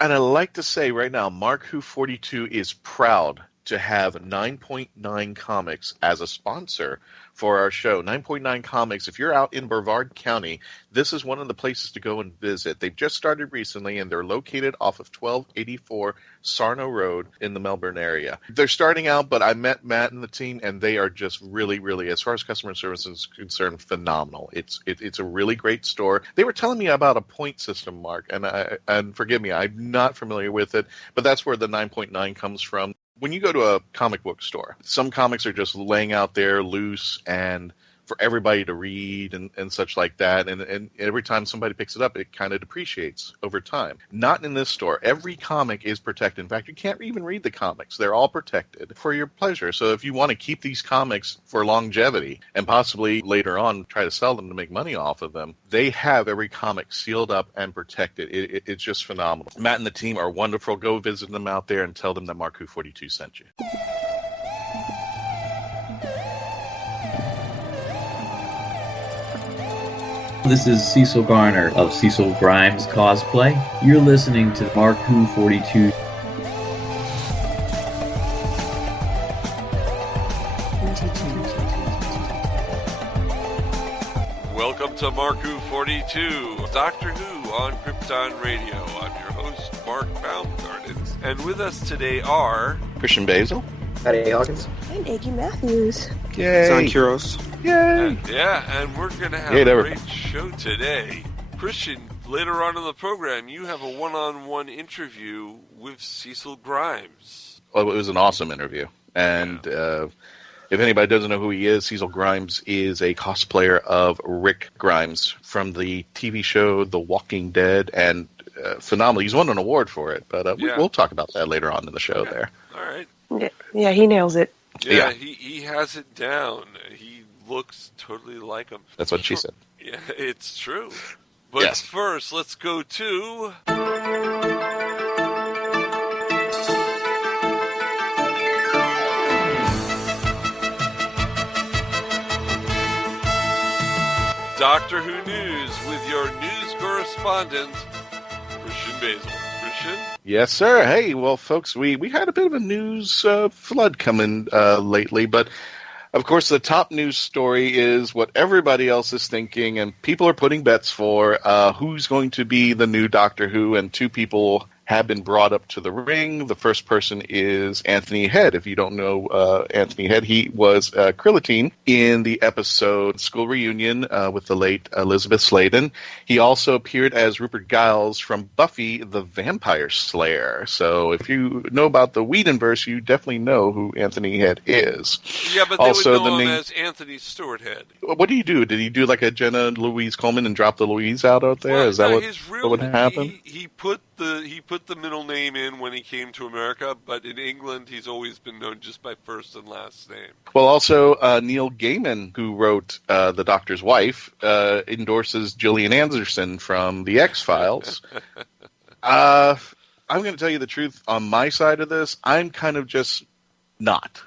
And I like to say right now, Mark Who 42 is proud to have 9.9 Comics as a sponsor for our show. 9.9 Comics, if you're out in Brevard County, this is one of the places to go and visit. They've just started recently, and they're located off of 1284 Sarno Road in the Melbourne area. They're starting out, but I met Matt and the team, and they are just really, really, as far as customer service is concerned, phenomenal. It's a really great store. They were telling me about a point system, Mark, and forgive me, I'm not familiar with it, but that's where the 9.9 comes from. When you go to a comic book store, some comics are just laying out there loose and for everybody to read and such like that. And every time somebody picks it up, it kind of depreciates over time. Not in this store. Every comic is protected. In fact, you can't even read the comics. They're all protected for your pleasure. So if you want to keep these comics for longevity and possibly later on try to sell them to make money off of them, they have every comic sealed up and protected. It's just phenomenal. Matt and the team are wonderful. Go visit them out there and tell them that Mark Who 42 sent you. This is Cecil Garner of Cecil Grimes Cosplay. You're listening to Mark Who 42. Welcome to Mark Who 42, Doctor Who on Krypton Radio. I'm your host, Mark Baumgarten. And with us today are... Christian Basil. Patty Hawkins. And Iggy Matthews. Yay. Son Kuros. Yay. And we're going to have a great show today. Christian, later on in the program, you have a one-on-one interview with Cecil Grimes. Well, it was an awesome interview. And if anybody doesn't know who he is, Cecil Grimes is a cosplayer of Rick Grimes from the TV show The Walking Dead, and phenomenal. He's won an award for it, but we'll talk about that later on in the show there. All right. Yeah, he nails it. Yeah, he has it down. He looks totally like him. That's what she said. Yeah, it's true. But first, let's go to... Doctor Who News with your news correspondent, Christian Basil. Christian? Yes, sir. Hey, well, folks, we had a bit of a news flood coming lately, but of course the top news story is what everybody else is thinking, and people are putting bets for who's going to be the new Doctor Who, and two people have been brought up to the ring. The first person is Anthony Head. If you don't know Anthony Head, he was Krillitine in the episode School Reunion with the late Elizabeth Sladen. He also appeared as Rupert Giles from Buffy the Vampire Slayer. So if you know about the Whedonverse, you definitely know who Anthony Head is. Yeah, but they also would know him as Anthony Stewart Head. What do you do? Did he do like a Jenna Louise Coleman and drop the Louise out there? Well, is that what happened? He put the middle name in when he came to America, but in England he's always been known just by first and last name. Well, also Neil Gaiman, who wrote The Doctor's Wife, endorses Gillian Anderson from The X-Files. I'm going to tell you the truth. On my side of this, I'm kind of just not.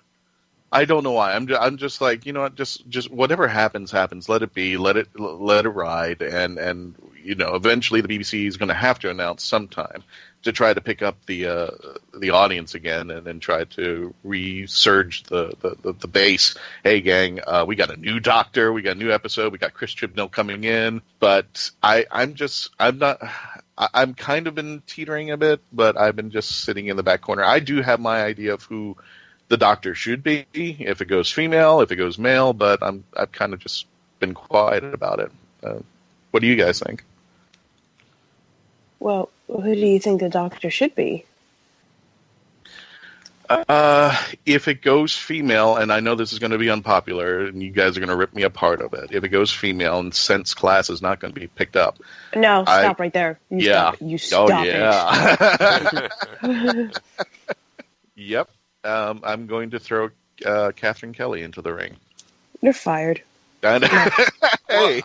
I don't know why. I'm just like, you know what, just whatever happens. Let it be. Let it ride. And you know, eventually the BBC is going to have to announce sometime to try to pick up the audience again, and then try to resurge the base. Hey, gang, we got a new Doctor. We got a new episode. We got Chris Chibnall coming in. But I'm kind of been teetering a bit, but I've been just sitting in the back corner. I do have my idea of who the Doctor should be, if it goes female, if it goes male, but I've kind of just been quiet about it. What do you guys think? Well, who do you think the Doctor should be? If it goes female, and I know this is going to be unpopular, and you guys are going to rip me apart of it. If it goes female, and Sense Class is not going to be picked up. No, stop right there. Stop it. You stop it. Yep. I'm going to throw Catherine Kelly into the ring. You're fired. Hey,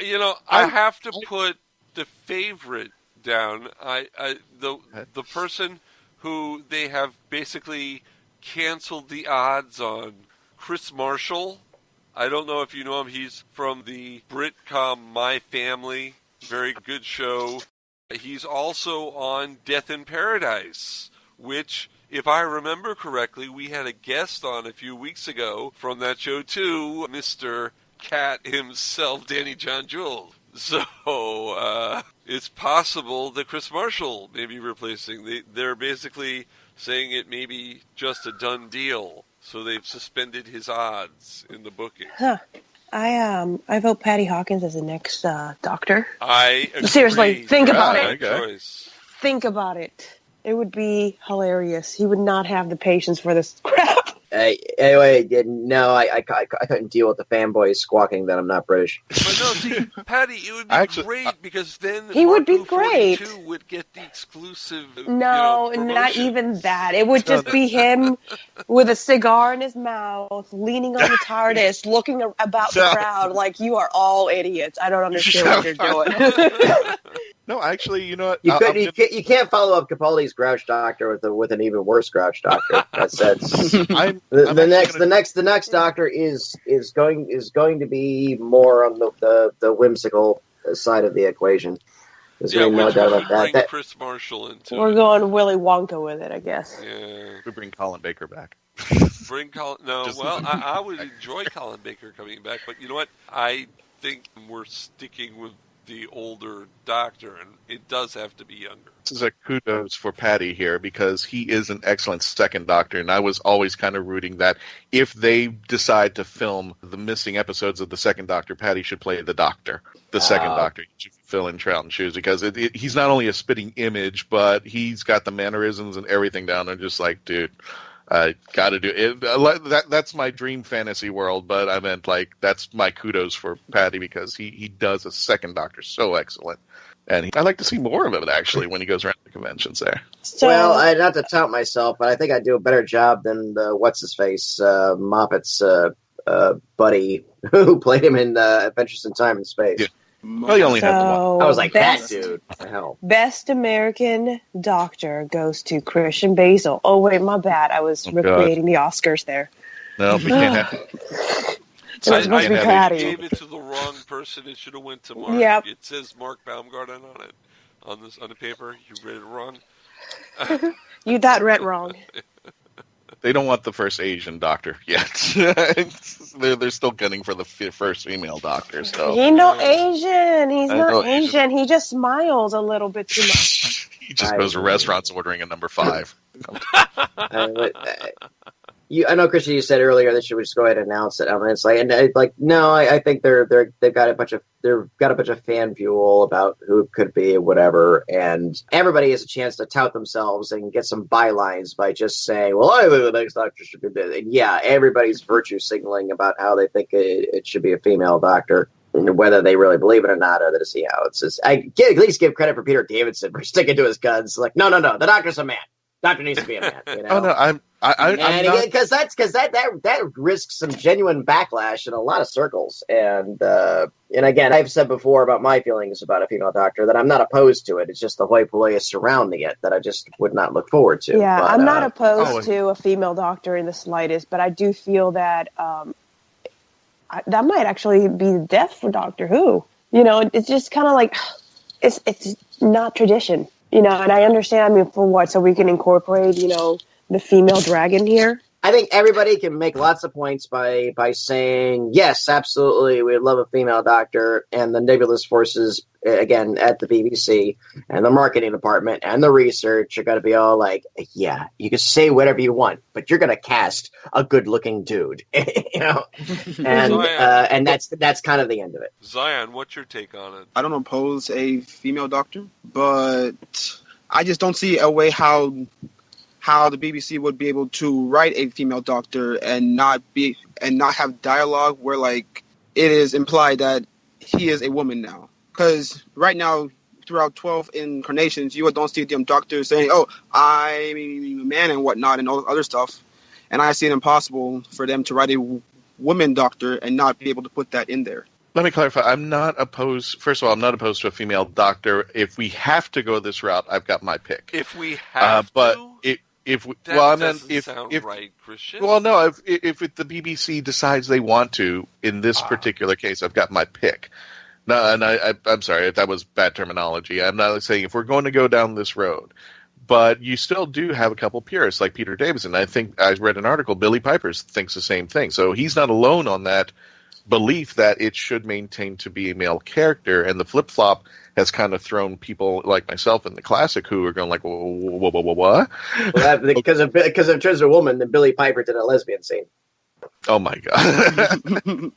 you know, I have to put the favorite down. The person who they have basically canceled the odds on, Chris Marshall. I don't know if you know him. He's from the Britcom My Family, very good show. He's also on Death in Paradise, which, if I remember correctly, we had a guest on a few weeks ago from that show too, Mr. Cat himself, Danny John Jules. So, it's possible that Chris Marshall may be replacing. They're basically saying it may be just a done deal. So they've suspended his odds in the booking. Huh. I vote Patty Hawkins as the next Doctor. I agree. Seriously, think about it. Choice. Think about it. It would be hilarious. He would not have the patience for this crap. Anyway, no, I couldn't deal with the fanboys squawking that I'm not British. But no, see, Patty, it would be great because then he would be great. Would get the exclusive. No, not even that. It would just be him with a cigar in his mouth, leaning on the TARDIS, looking about the crowd like you are all idiots. I don't understand what you're doing. No, actually, you know what? You can't follow up Capaldi's Grouch Doctor with an even worse Grouch Doctor. The next Doctor is going to be more on the whimsical side of the equation. There's no doubt about that. Chris Marshall into We're going Willy Wonka with it, I guess. Yeah. We bring Colin Baker back. I would enjoy Colin Baker coming back, but you know what? I think we're sticking with the older Doctor, and it does have to be younger. This is a kudos for Patty here because he is an excellent second Doctor, and I was always kind of rooting that if they decide to film the missing episodes of the second Doctor, Patty should play the Doctor, the second Doctor. He should fill in Troughton's shoes because he's not only a spitting image, but he's got the mannerisms and everything down. I'm just like, dude, I got to do it. That's my dream fantasy world, but I meant that's my kudos for Patty because he does a second Doctor so excellent. And I'd like to see more of it, actually, when he goes around the conventions there. Well, not to tout myself, but I think I do a better job than what's-his-face, Moffat's buddy, who played him in Adventures in Time and Space. Yeah. Well, you only had the one. I was like, that dude. What the hell? Best American Doctor goes to Christian Bale. Oh, wait, my bad. I was recreating the Oscars there. No, we can't have It supposed to be Patty. I gave it to the wrong person. It should have went to Mark. Yep. It says Mark Baumgarten on it, on the paper. You read it wrong. You that read wrong. They don't want the first Asian Doctor yet. They're still gunning for the first female Doctor. So He no Asian. He's not Asian. He just smiles a little bit too much. He just goes to restaurants ordering a number 5. I know, Christian, you said earlier that you would just go ahead and announce it. I mean, it's no. I think they've got a bunch of fan fuel about who it could be, whatever, and everybody has a chance to tout themselves and get some bylines by just saying, "Well, I think the next Doctor should be this." And yeah, everybody's virtue signaling about how they think it should be a female Doctor, and whether they really believe it or not, or to see how it's just. At least give credit for Peter Davidson for sticking to his guns. Like, no, the Doctor's a man. Doctor needs to be a man. You know? Oh no, I'm not, because that risks some genuine backlash in a lot of circles. And again, I've said before about my feelings about a female Doctor that I'm not opposed to it. It's just the hoi polloi surrounding it that I just would not look forward to. Yeah, but, I'm not opposed to a female Doctor in the slightest, but I do feel that that might actually be the death for Doctor Who. You know, it's just kind of like it's not tradition. You know, and I understand, I mean, for what? So we can incorporate, the female dragon here? I think everybody can make lots of points by saying, yes, absolutely, we'd love a female Doctor, and the nebulous forces, again, at the BBC, and the marketing department, and the research are going to be all like, yeah, you can say whatever you want, but you're going to cast a good-looking dude, and that's kind of the end of it. Zion, what's your take on it? I don't oppose a female Doctor, but I just don't see a way how the BBC would be able to write a female Doctor and not have dialogue where like it is implied that he is a woman now. Because right now, throughout 12 incarnations, you don't see them Doctors saying, "Oh, I'm a man" and whatnot and all other stuff. And I see it impossible for them to write a woman Doctor and not be able to put that in there. Let me clarify. I'm not opposed. First of all, I'm not opposed to a female Doctor. If we have to go this route, I've got my pick. If we have sound right, Christian. Well, no. If the BBC decides they want to, in this particular case, I've got my pick. No, and I'm sorry if that was bad terminology. I'm not saying if we're going to go down this road, but you still do have a couple purists like Peter Davison. I think I read an article. Billy Piper thinks the same thing, so he's not alone on that belief that it should maintain to be a male character. And the flip flop has kind of thrown people like myself in the classic who are going like, what? Well, because of Transgender Woman, then Billy Piper did a lesbian scene. Oh my god.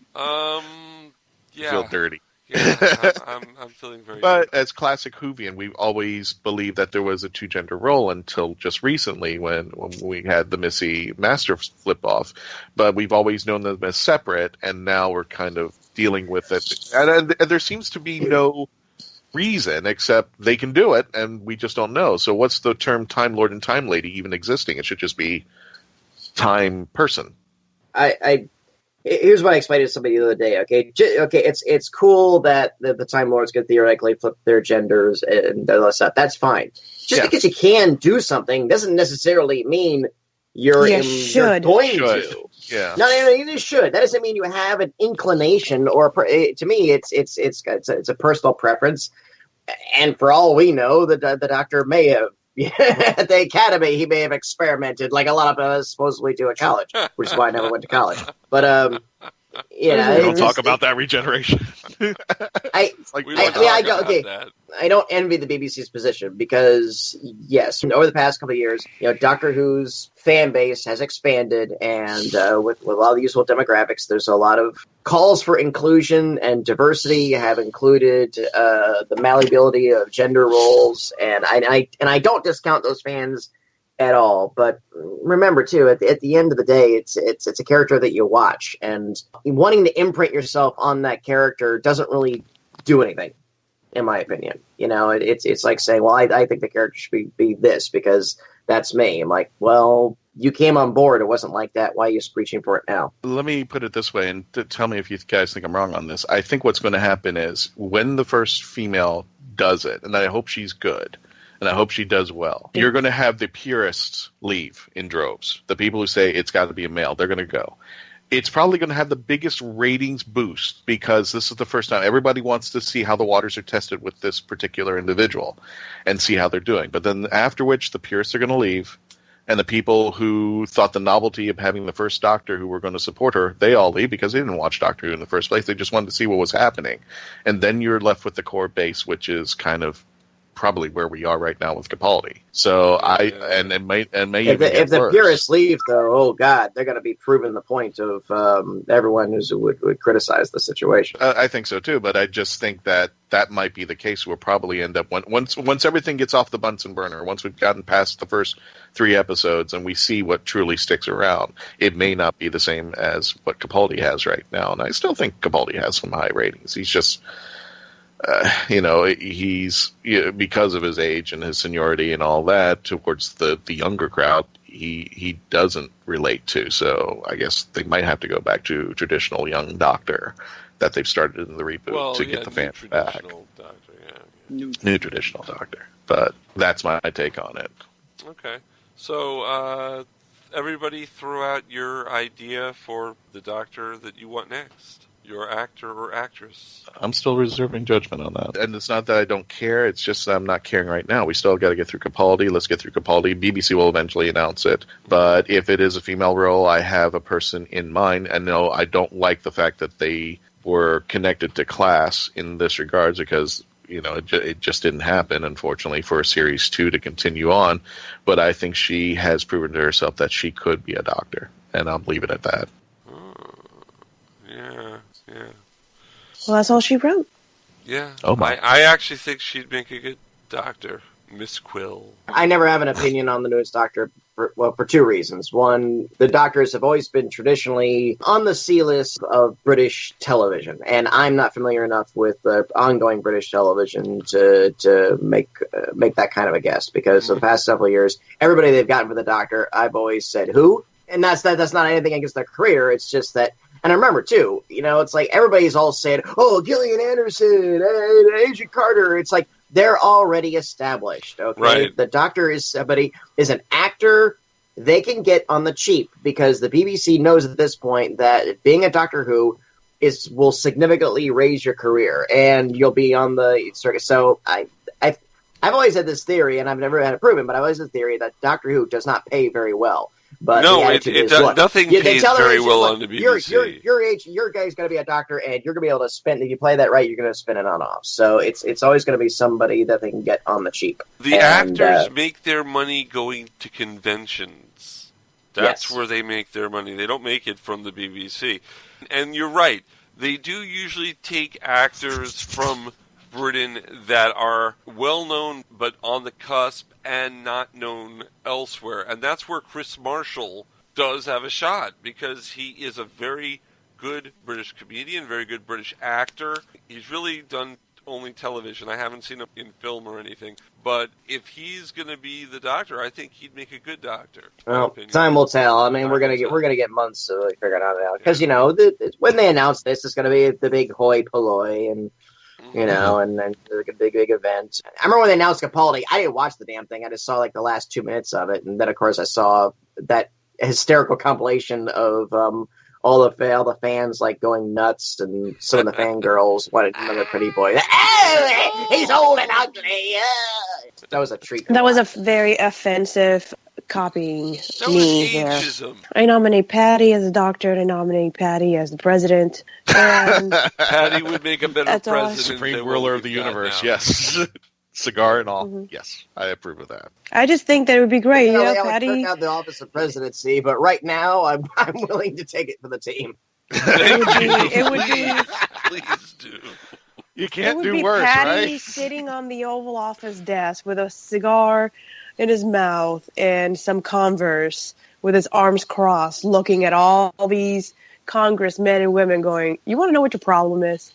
Yeah. I feel dirty. Yeah, I'm feeling very. But as classic Whovian, we've always believed that there was a two-gender role until just recently when we had the Missy Master flip off. But we've always known them as separate, and now we're kind of dealing with it. And there seems to be no reason except they can do it, and we just don't know. So what's the term Time Lord and Time Lady even existing? It should just be Time Person. Here's what I explained to somebody the other day. Okay, it's cool that the Time Lords can theoretically flip their genders and all that stuff. That's fine. Just because you can do something doesn't necessarily mean you're going to. Yeah. No, you should. That doesn't mean you have an inclination or to me, it's a personal preference. And for all we know, the doctor may have. At the academy, he may have experimented like a lot of us supposedly do at college, which is why I never went to college. But don't talk about that regeneration. I don't envy the BBC's position because, yes, over the past couple of years, Doctor Who's fan base has expanded, and with a lot of the useful demographics, there's a lot of calls for inclusion and diversity have included the malleability of gender roles, and I don't discount those fans at all. But remember, too, at the end of the day, it's a character that you watch, and wanting to imprint yourself on that character doesn't really do anything, in my opinion. It's like saying, well, I think the character should be this because that's me. I'm like, well, you came on board. It wasn't like that. Why are you screeching for it now? Let me put it this way, and tell me if you guys think I'm wrong on this. I think what's going to happen is when the first female does it, and I hope she's good, and I hope she does well, you're going to have the purists leave in droves. The people who say it's got to be a male, they're going to go. It's probably going to have the biggest ratings boost because this is the first time everybody wants to see how the waters are tested with this particular individual and see how they're doing. But then after which the purists are going to leave, and the people who thought the novelty of having the first Doctor who were going to support her, they all leave because they didn't watch Doctor Who in the first place. They just wanted to see what was happening. And then you're left with the core base, which is kind of probably where we are right now with Capaldi. So and it may if the purists leave, though, oh god, they're going to be proving the point of everyone who would criticize the situation. I think so too, but I just think that might be the case. We'll probably end up once everything gets off the Bunsen burner, once we've gotten past the first 3 episodes and we see what truly sticks around, it may not be the same as what Capaldi has right now. And I still think Capaldi has some high ratings. He's just he's because of his age and his seniority and all that towards the younger crowd, he doesn't relate to. So I guess they might have to go back to traditional young Doctor that they've started in the reboot to get the fans back. New traditional Doctor. But that's my take on it. Okay. So everybody throw out your idea for the Doctor that you want next. Your actor or actress. I'm still reserving judgment on that. And it's not that I don't care, it's just that I'm not caring right now. We still got to get through Capaldi. Let's get through Capaldi. BBC will eventually announce it. But if it is a female role, I have a person in mind. And no, I don't like the fact that they were connected to class in this regards because, it just didn't happen, unfortunately, for Series 2 to continue on. But I think she has proven to herself that she could be a Doctor. And I'll leave it at that. Yeah. Well, that's all she wrote. Yeah. Oh my. I actually think she'd make a good Doctor, Miss Quill. I never have an opinion on the newest Doctor for 2 reasons. One, the Doctors have always been traditionally on the C list of British television, and I'm not familiar enough with the ongoing British television to make that kind of a guess. Because for the past several years, everybody they've gotten for the Doctor, I've always said who, and that's not anything against their career. It's just that. And I remember, too, it's like everybody's all saying, oh, Gillian Anderson, Agent Carter. It's like they're already established, okay? Right. The Doctor is an actor they can get on the cheap because the BBC knows at this point that being a Doctor Who, will significantly raise your career, and you'll be on the circuit. So I've always had this theory, and I've never had it proven, but I've always had the theory that Doctor Who does not pay very well. But no, nothing pays very well on the BBC. Your guy's going to be a doctor, and you're going to be able to spend. If you play that right, you're going to spin it on off. So it's always going to be somebody that they can get on the cheap. The actors make their money going to conventions. That's where they make their money. They don't make it from the BBC. And you're right. They do usually take actors from Britain that are well known but on the cusp and not known elsewhere. And that's where Chris Marshall does have a shot, because he is a very good British comedian, very good British actor. He's really done only television. I haven't seen him in film or anything. But if he's going to be the Doctor, I think he'd make a good Doctor. Well, time will tell. I mean, we're gonna get months to really figure it out, because when they announce this, it's going to be the big hoi polloi and. And then like a big event. I remember when they announced Capaldi, I didn't watch the damn thing. I just saw like the last 2 minutes of it. And then, of course, I saw that hysterical compilation of all the fans like going nuts, and some of the fangirls wanted another pretty boy. Oh, he's old and ugly. That was a treat. That was a very offensive copying me there. Ageism. I nominate Patty as the Doctor, and I nominate Patty as the President. And Patty would make a better president. Supreme ruler of the universe, yes. Cigar and all. Mm-hmm. Yes, I approve of that. I just think that it would be great. Patty took out the office of presidency, but right now I'm willing to take it for the team. It would be. Please do. You can't do worse, Patty right? sitting on the Oval Office desk with a cigar in his mouth and some Converse, with his arms crossed, looking at all these congressmen and women going, "You want to know what your problem is?"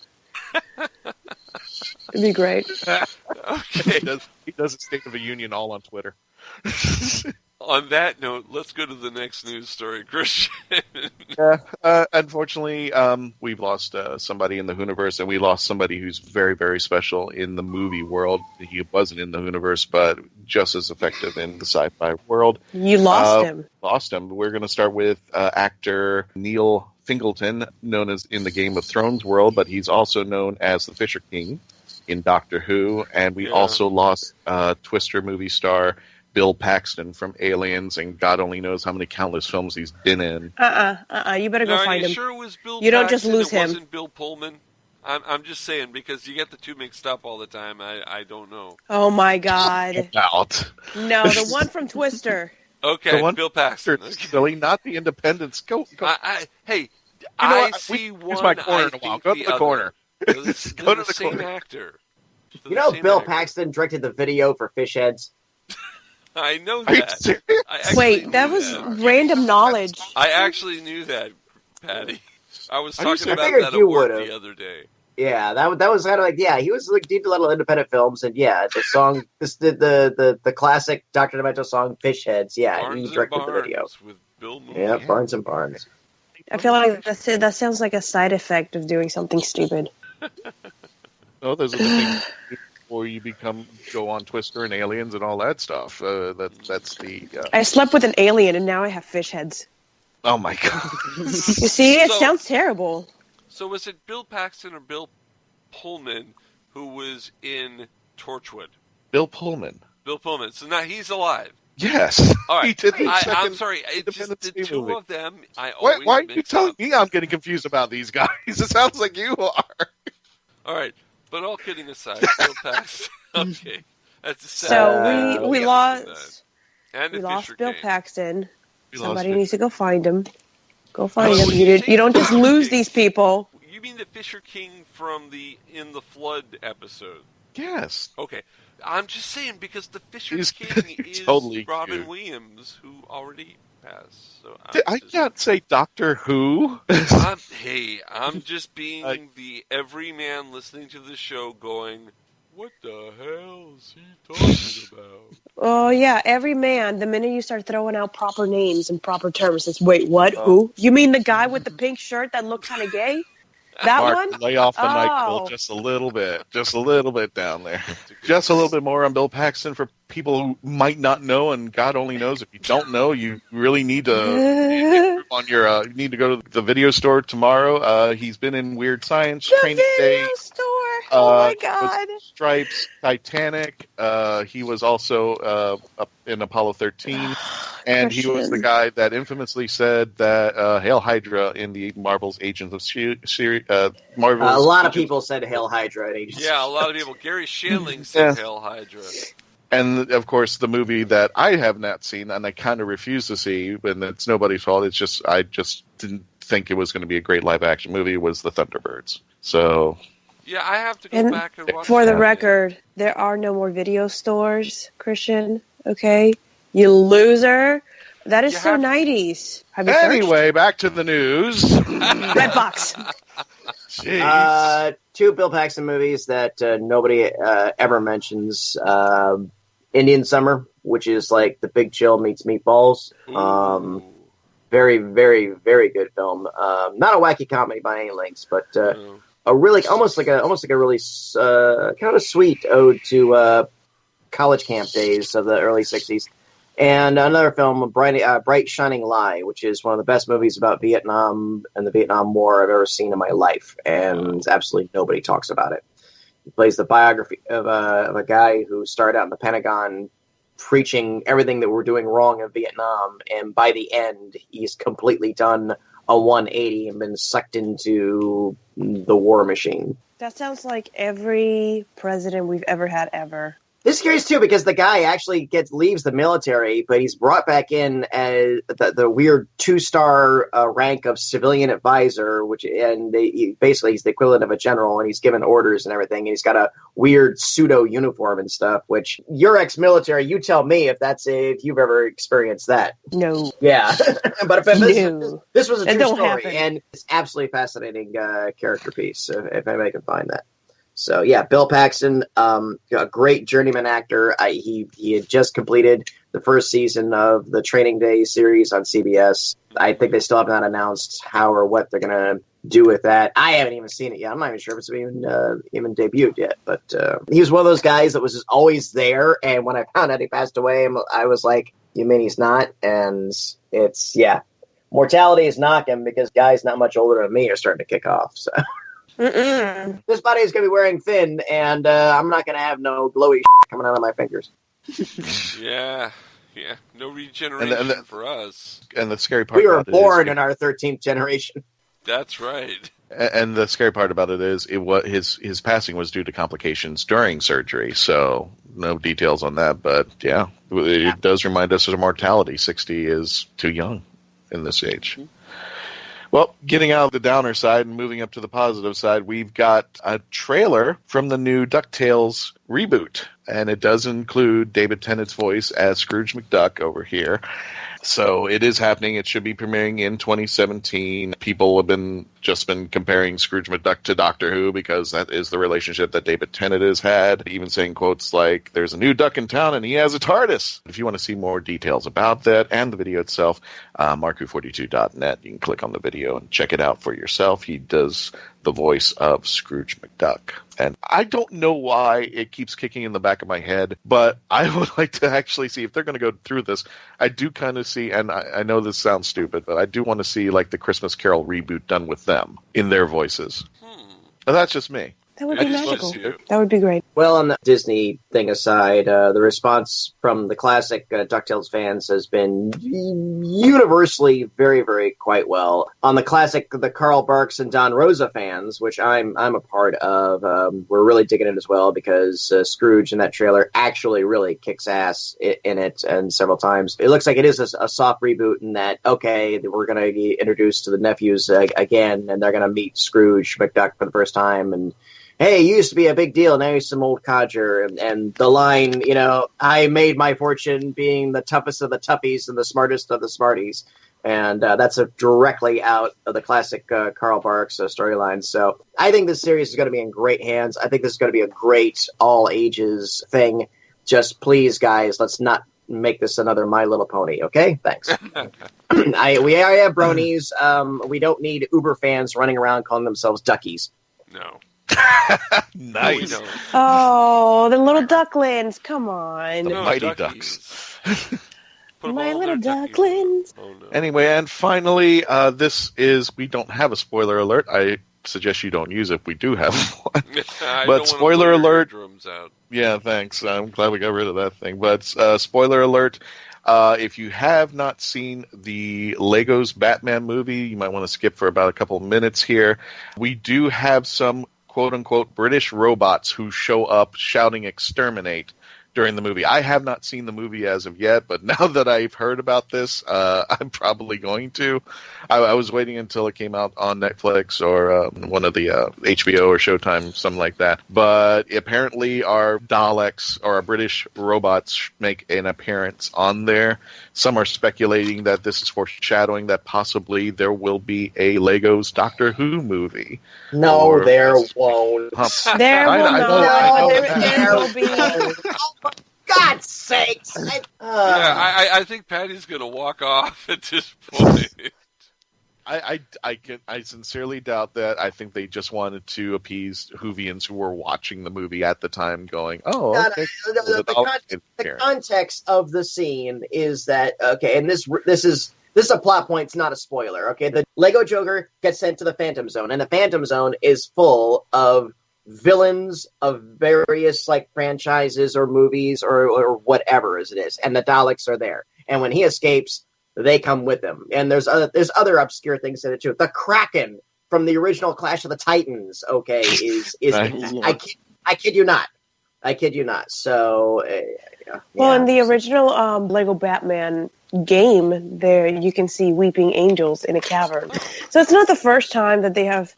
It'd be great. Okay. He does a State of the Union all on Twitter. On that note, let's go to the next news story, Christian. Unfortunately, we've lost somebody in the Whoniverse, and we lost somebody who's very, very special in the movie world. He wasn't in the Whoniverse, but just as effective in the sci-fi world. You lost him. Lost him. We're going to start with actor Neil Fingleton, known as in the Game of Thrones world, but he's also known as the Fisher King in Doctor Who. And we also lost Twister movie star Bill Paxton from Aliens, and God only knows how many countless films he's been in. You better go find him. Sure it was Bill you don't Paxton, just lose him. It wasn't Bill Pullman. I'm just saying, because you get the two mixed up all the time. I don't know. Oh my God! Out. No, the one from Twister. Okay, Bill Paxton. Silly, not the Independents. Go. Hey, I see one. Use my corner in a while. Go to the corner. Go to the same actor. Bill Paxton directed the video for Fish Heads. I know that. Wait, that was random knowledge. I actually knew that, Patty. I was talking about that at work the other day. Yeah, that was kind of like, he was like did a little independent films, and the song, the classic Dr. Demento song Fish Heads. Yeah, Barnes he directed the video with Bill Mooney. Yeah, Barnes and Barnes. I feel like that sounds like a side effect of doing something stupid. Oh, those are the things before you go on Twister and Aliens and all that stuff. That's the. I slept with an alien, and now I have fish heads. Oh my God! You see, it sounds terrible. So was it Bill Paxton or Bill Pullman who was in Torchwood? Bill Pullman. Bill Pullman. So now he's alive. Yes. All right. He did I'm sorry. It's just the two movie. of them. Why are you telling me I'm getting confused about these guys? It sounds like you are. All right. But all kidding aside, Bill Paxton. Okay. That's so we lost. And we lost Fisher Bill King. Paxton. Somebody needs to go find him. Go find him. You don't just lose these people. You mean the Fisher King from the In the Flood episode? Yes. Okay. I'm just saying, because the Fisher King is totally Robin cute. Williams, who already passed. So I can't say Doctor Who. I'm just being the everyman listening to the show going, what the hell is he talking about? Oh, yeah, every man, the minute you start throwing out proper names and proper terms, says, wait, what? Who? You mean the guy with the pink shirt that looked kind of gay? That Mark, one? lay off the NyQuil Oh. just a little bit down there. Just a little bit more on Bill Paxton for people who might not know, and God only knows. If you don't know, you really need to on your you need to go to the video store tomorrow. He's been in Weird Science The Training video Day. store. Oh my He was God. in Stripes, Titanic. He was also up in Apollo 13, and he was the Christian. guy that infamously said that Hail Hydra in the Marvel's Agents of Series. Marvel's A lot of Agents people said Hail Hydra. And Yeah, a lot of people. Gary Shandling said Hail Hydra. And, of course, the movie that I have not seen, and I kind of refuse to see, and it's nobody's fault, it's just, I just didn't think it was going to be a great live-action movie, was The Thunderbirds. So... Yeah, I have to go And back and watch For the that. record, there are no more video stores, Christian. Okay? You loser. That is You so have- 90s. Have you Anyway, back to the news. searched? Redbox. Jeez. Two Bill Paxton movies that nobody ever mentions. Indian Summer, which is like The Big Chill meets Meatballs. Ooh. Very, very, very good film. Not a wacky comedy by any lengths, but No. a really almost like a really kind of sweet ode to college camp days of the early '60s. And another film, Bright Shining Lie, which is one of the best movies about Vietnam and the Vietnam War I've ever seen in my life, and absolutely nobody talks about it. He plays the biography of a guy who started out in the Pentagon preaching everything that we're doing wrong in Vietnam, and by the end, he's completely done a 180 and been sucked into the war machine. That sounds like every president we've ever had ever. This is curious too because the guy actually leaves the military, but he's brought back in as the weird 2-star rank of civilian advisor, basically he's the equivalent of a general, and he's given orders and everything. And he's got a weird pseudo uniform and stuff. Which you're ex-military, you tell me if you've ever experienced that. No. Yeah, but No. this was a That true don't story, happen. and it's absolutely fascinating character piece if anybody can find that. So yeah, Bill Paxton, a great journeyman actor. He had just completed the first season of the Training Day series on CBS. I think they still have not announced how or what they're gonna do with that. I haven't even seen it yet. I'm not even sure if it's even debuted yet. But he was one of those guys that was just always there. And when I found out he passed away, I was like, "You mean he's not?" And it's mortality is knocking because guys not much older than me are starting to kick off. So. Mm-mm. This body is going to be wearing thin, and I'm not going to have no glowy coming out of my fingers. Yeah. No regeneration for us. And the scary part We were about born it in our 13th generation. That's right. and the scary part about it is his passing was due to complications during surgery. So no details on that, but yeah, it does remind us of mortality. 60 is too young in this age. Well, getting out of the downer side and moving up to the positive side, we've got a trailer from the new DuckTales reboot, and it does include David Tennant's voice as Scrooge McDuck over here. So it is happening. It should be premiering in 2017. People have just been comparing Scrooge McDuck to Doctor Who because that is the relationship that David Tennant has had, even saying quotes like, "There's a new duck in town and he has a TARDIS." If you want to see more details about that and the video itself, marku42.net, you can click on the video and check it out for yourself. He does the voice of Scrooge McDuck. And I don't know why it keeps kicking in the back of my head, but I would like to actually see if they're going to go through this. I do kind of see, and I know this sounds stupid, but I do want to see like the Christmas Carol reboot done with them in their voices. But that's just me. That would I be just magical. want to see it. That would be great. Well, on the Disney thing aside, the response from the classic DuckTales fans has been universally very, very quite well. On the classic, the Carl Barks and Don Rosa fans, which I'm a part of, we're really digging it as well because Scrooge in that trailer actually really kicks ass in it, and several times. It looks like it is a soft reboot in that, okay, we're going to be introduced to the nephews again, and they're going to meet Scrooge McDuck for the first time, and hey, you used to be a big deal, now you're some old codger. And the line, I made my fortune being the toughest of the toughies and the smartest of the smarties. And that's directly out of the classic Carl Barks storyline. So I think this series is going to be in great hands. I think this is going to be a great all-ages thing. Just please, guys, let's not make this another My Little Pony. Okay, thanks. We already have bronies. We don't need Uber fans running around calling themselves duckies. No. Nice. No, we don't. Oh, the little ducklings! Come on, The No, mighty duckies. Put 'em my all little in their duckies. ducklings. Oh, no. Anyway, and finally, we don't have a spoiler alert. I suggest you don't use it if we do have one. I But don't wanna spoiler blow your alert. eardrums out. Yeah, thanks. I'm glad we got rid of that thing. But spoiler alert, if you have not seen the Legos Batman movie, you might want to skip for about a couple minutes here. We do have some quote-unquote British robots who show up shouting exterminate during the movie. I have not seen the movie as of yet, but now that I've heard about this, I'm probably going to. I was waiting until it came out on Netflix or one of the HBO or Showtime, something like that. But apparently our Daleks or our British robots make an appearance on there. Some are speculating that this is foreshadowing that possibly there will be a Legos Doctor Who movie. No, Or- there won't. There I will know, not. I know. There will be. God's sakes! Yeah, I think Patty's going to walk off at this point. I sincerely doubt that. I think they just wanted to appease Whovians who were watching the movie at the time, going, "Oh, okay." The context of the scene is that okay, and this is a plot point. It's not a spoiler. Okay, the Lego Joker gets sent to the Phantom Zone, and the Phantom Zone is full of villains of various like franchises or movies or whatever as it is, and the Daleks are there. And when he escapes, they come with him. And there's other obscure things in it too. The Kraken from the original Clash of the Titans, okay, is I kid you not. I kid you not. So, Well, in the original Lego Batman game, there you can see weeping angels in a cavern. So it's not the first time that they have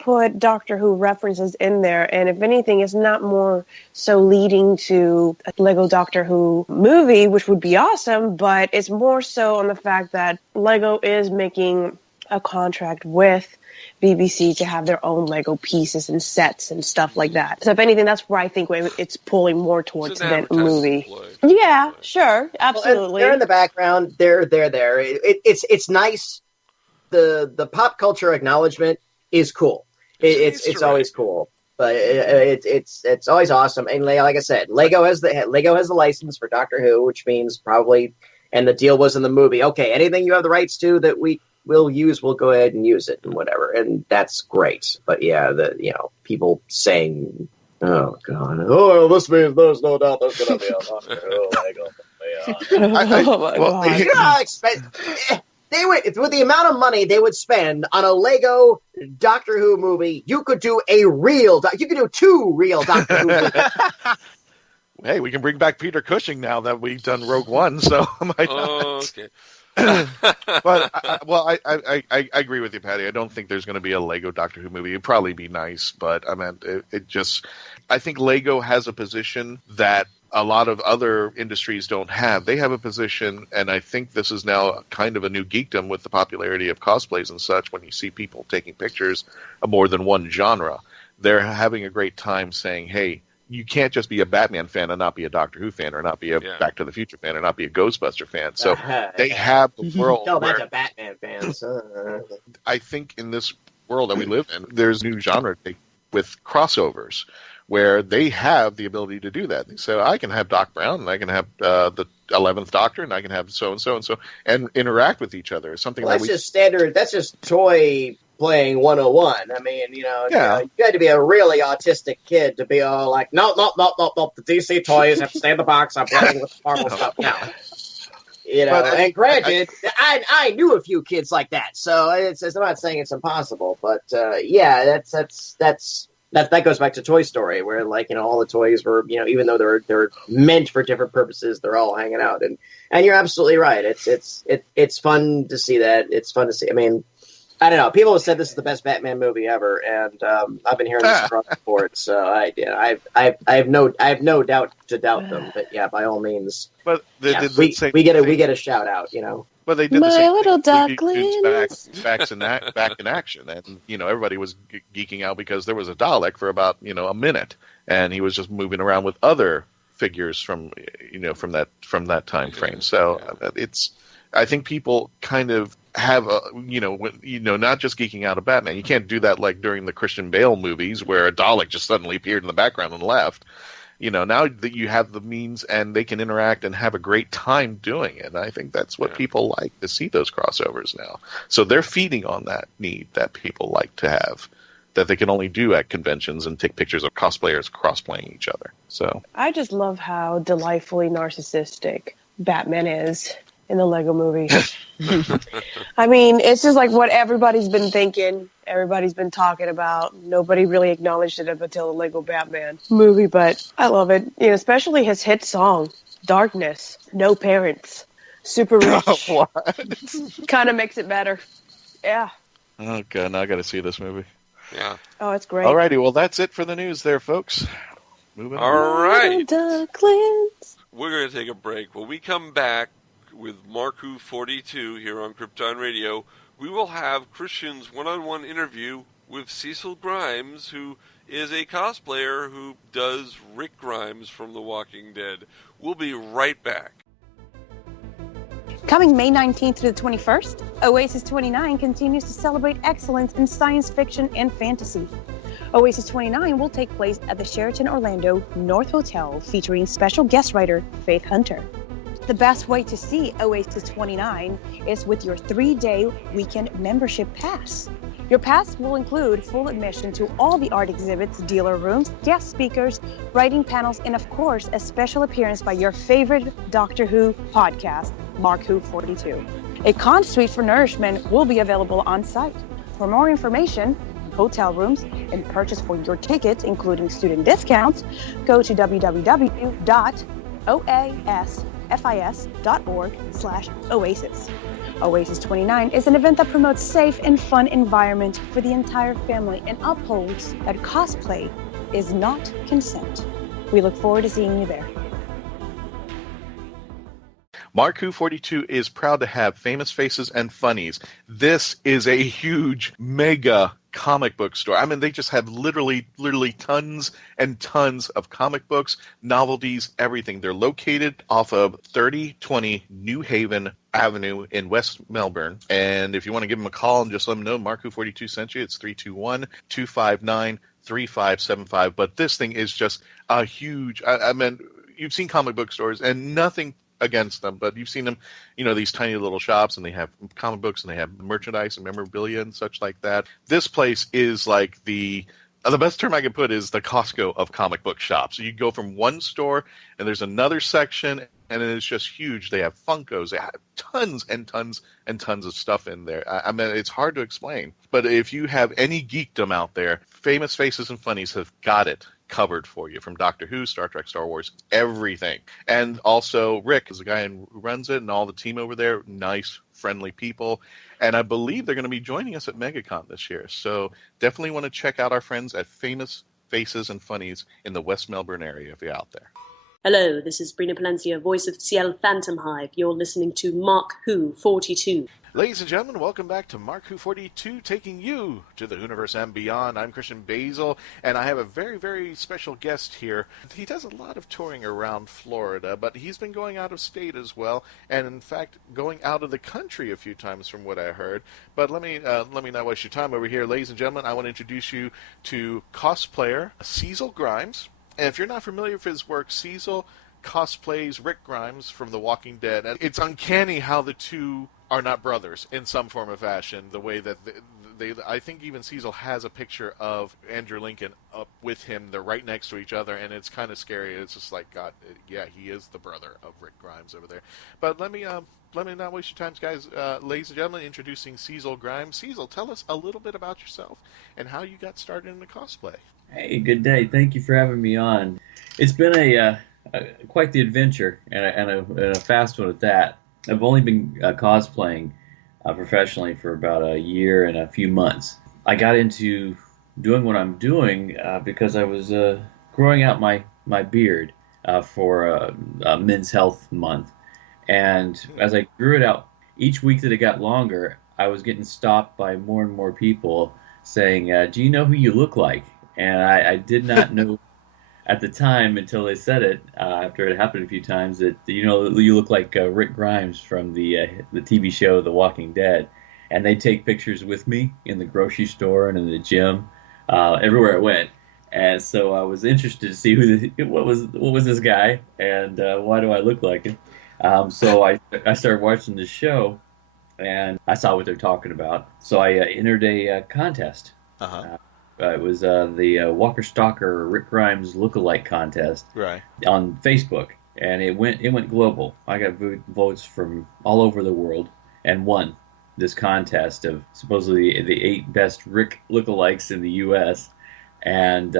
put Doctor Who references in there, and if anything, it's not more so leading to a Lego Doctor Who movie, which would be awesome, but it's more so on the fact that Lego is making a contract with BBC to have their own Lego pieces and sets and stuff like that. So if anything, that's where I think it's pulling more towards than a movie. Yeah, sure, absolutely. Well, they're in the background. They're there. It's nice. The pop culture acknowledgement is cool. It's always cool, but it's always awesome. And like I said, Lego has the license for Doctor Who, which means probably, and the deal was in the movie. Okay, anything you have the rights to that we will use, we'll go ahead and use it and whatever, and that's great. But yeah, people saying, "Oh God, this means there's no doubt there's going to be a Doctor Who Lego." Oh my God! You know how expensive. They would, with the amount of money they would spend on a Lego Doctor Who movie, you could do you could do 2 real Doctor Who movies. Hey, we can bring back Peter Cushing now that we've done Rogue One, so might not. Okay. But I agree with you, Patty. I don't think there's going to be a Lego Doctor Who movie. It'd probably be nice, but I mean, I think Lego has a position that a lot of other industries don't have. They have a position, and I think this is now kind of a new geekdom with the popularity of cosplays and such. When you see people taking pictures of more than one genre, they're having a great time saying, hey, you can't just be a Batman fan and not be a Doctor Who fan, or not be a Back to the Future fan, or not be a Ghostbuster fan. So they have the world. Tell that to Batman fans. I think in this world that we live in, there's new genre with crossovers, where they have the ability to do that. They say, I can have Doc Brown, and I can have the 11th Doctor, and I can have so-and-so and so, and interact with each other. Something that's just standard. That's just toy playing 101. I mean, you had to be a really autistic kid to be all like, no, the DC toys have to stay in the box. I'm playing with the Marvel stuff now. And granted, I knew a few kids like that, so I'm not saying it's impossible, but that goes back to Toy Story, where all the toys were, even though they're meant for different purposes, they're all hanging out. And you're absolutely right. It's fun to see that. It's fun to see. I mean, I don't know. People have said this is the best Batman movie ever, and I've been hearing this across the board. So I have no doubt to doubt them. But yeah, by all means. But we get a shout out. But they did My the same little thing. ducklings. Back in action, and everybody was geeking out because there was a Dalek for about a minute, and he was just moving around with other figures from that time frame. So I think people kind of have not just geeking out of Batman. You can't do that like during the Christian Bale movies where a Dalek just suddenly appeared in the background and left. Now that you have the means and they can interact and have a great time doing it, I think that's what people like to see, those crossovers now. So they're feeding on that need that people like to have, that they can only do at conventions and take pictures of cosplayers cross-playing each other. So I just love how delightfully narcissistic Batman is in the Lego movie. I mean, it's just like what everybody's been thinking, everybody's been talking about. Nobody really acknowledged it up until the Lego Batman movie, but I love it. Especially his hit song, Darkness, No Parents, Super Rich. Kind of makes it better. Yeah. Okay, now I got to see this movie. Yeah. Oh, it's great. Alrighty, well, that's it for the news there, folks. Moving on. All right. We're going to take a break. When we come back with Mark Who 42 here on Krypton Radio, we will have Christian's one-on-one interview with Cecil Grimes, who is a cosplayer who does Rick Grimes from The Walking Dead. We'll be right back. Coming May 19th through the 21st, Oasis 29 continues to celebrate excellence in science fiction and fantasy. Oasis 29 will take place at the Sheraton Orlando North Hotel, featuring special guest writer Faith Hunter. The best way to see Oasis 29 is with your 3-day weekend membership pass. Your pass will include full admission to all the art exhibits, dealer rooms, guest speakers, writing panels, and of course, a special appearance by your favorite Doctor Who podcast, Mark Who 42. A con suite for nourishment will be available on site. For more information, hotel rooms, and purchase for your tickets, including student discounts, go to www.oasfis.org/oasis. Oasis 29 is an event that promotes safe and fun environment for the entire family and upholds that cosplay is not consent. We look forward to seeing you there. Mark Who 42 is proud to have Famous Faces and Funnies. This is a huge, mega comic book store. I mean, they just have literally tons and tons of comic books, novelties, everything. They're located off of 3020 New Haven Avenue in West Melbourne. And if you want to give them a call and just let them know Mark Who 42 sent you, it's 321-259-3575. But this thing is just a huge, I mean, you've seen comic book stores and nothing against them, but you've seen them, these tiny little shops, and they have comic books and they have merchandise and memorabilia and such like that. This place is like the best term I can put is the Costco of comic book shops. So you go from one store and there's another section, and it's just huge. They have Funkos, they have tons and tons and tons of stuff in there. I mean, it's hard to explain, but if you have any geekdom out there, Famous Faces and Funnies have got it covered for you, from Doctor Who, Star Trek, Star Wars, everything. And also Rick is the guy who runs it, and all the team over there, nice, friendly people. And I believe they're going to be joining us at MegaCon this year. So definitely want to check out our friends at Famous Faces and Funnies in the West Melbourne area if you're out there. Hello, this is Brina Palencia, voice of Ciel Phantom Hive. You're listening to Mark Who 42. Ladies and gentlemen, welcome back to Mark Who 42, taking you to the WHOniverse and Beyond. I'm Christian Basil, and I have a very, very special guest here. He does a lot of touring around Florida, but he's been going out of state as well, and in fact, going out of the country a few times from what I heard. But let me not waste your time over here. Ladies and gentlemen, I want to introduce you to Cosplayer Cecil Grimes. And if you're not familiar with his work, Cecil cosplays Rick Grimes from The Walking Dead. And it's uncanny how the two are not brothers in some form or fashion. The way that I think even Cecil has a picture of Andrew Lincoln up with him. They're right next to each other, and it's kind of scary. It's just like, God, yeah, he is the brother of Rick Grimes over there. But let me not waste your time, guys. Ladies and gentlemen, introducing Cecil Grimes. Cecil, tell us a little bit about yourself and how you got started in the cosplay. Hey, good day. Thank you for having me on. It's been quite the adventure, and a fast one at that. I've only been cosplaying professionally for about a year and a few months. I got into doing what I'm doing because I was growing out my beard for Men's Health Month. And as I grew it out, each week that it got longer, I was getting stopped by more and more people saying, do you know who you look like? And I did not know at the time, until they said it, after it happened a few times, that you look like Rick Grimes from the TV show The Walking Dead, and they take pictures with me in the grocery store and in the gym, everywhere I went. And so I was interested to see what was this guy, and why do I look like him? So I started watching the show, and I saw what they're talking about. So I entered a contest. Uh-huh. It was the Walker Stalker Rick Grimes lookalike contest, Right. on Facebook, and it went global. I got votes from all over the world and won this contest of supposedly the 8 best Rick lookalikes in the U.S. And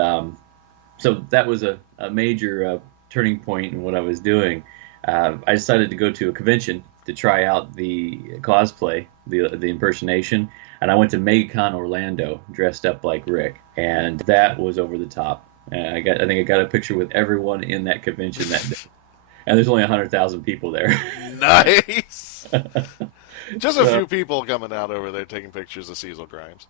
so that was a major turning point in what I was doing. I decided to go to a convention to try out the cosplay, the impersonation, and I went to MegaCon Orlando dressed up like Rick, and that was over the top. And I think I got a picture with everyone in that convention that day, and there's only 100,000 people there. Nice. Just a few people coming out over there taking pictures of Cecil Grimes.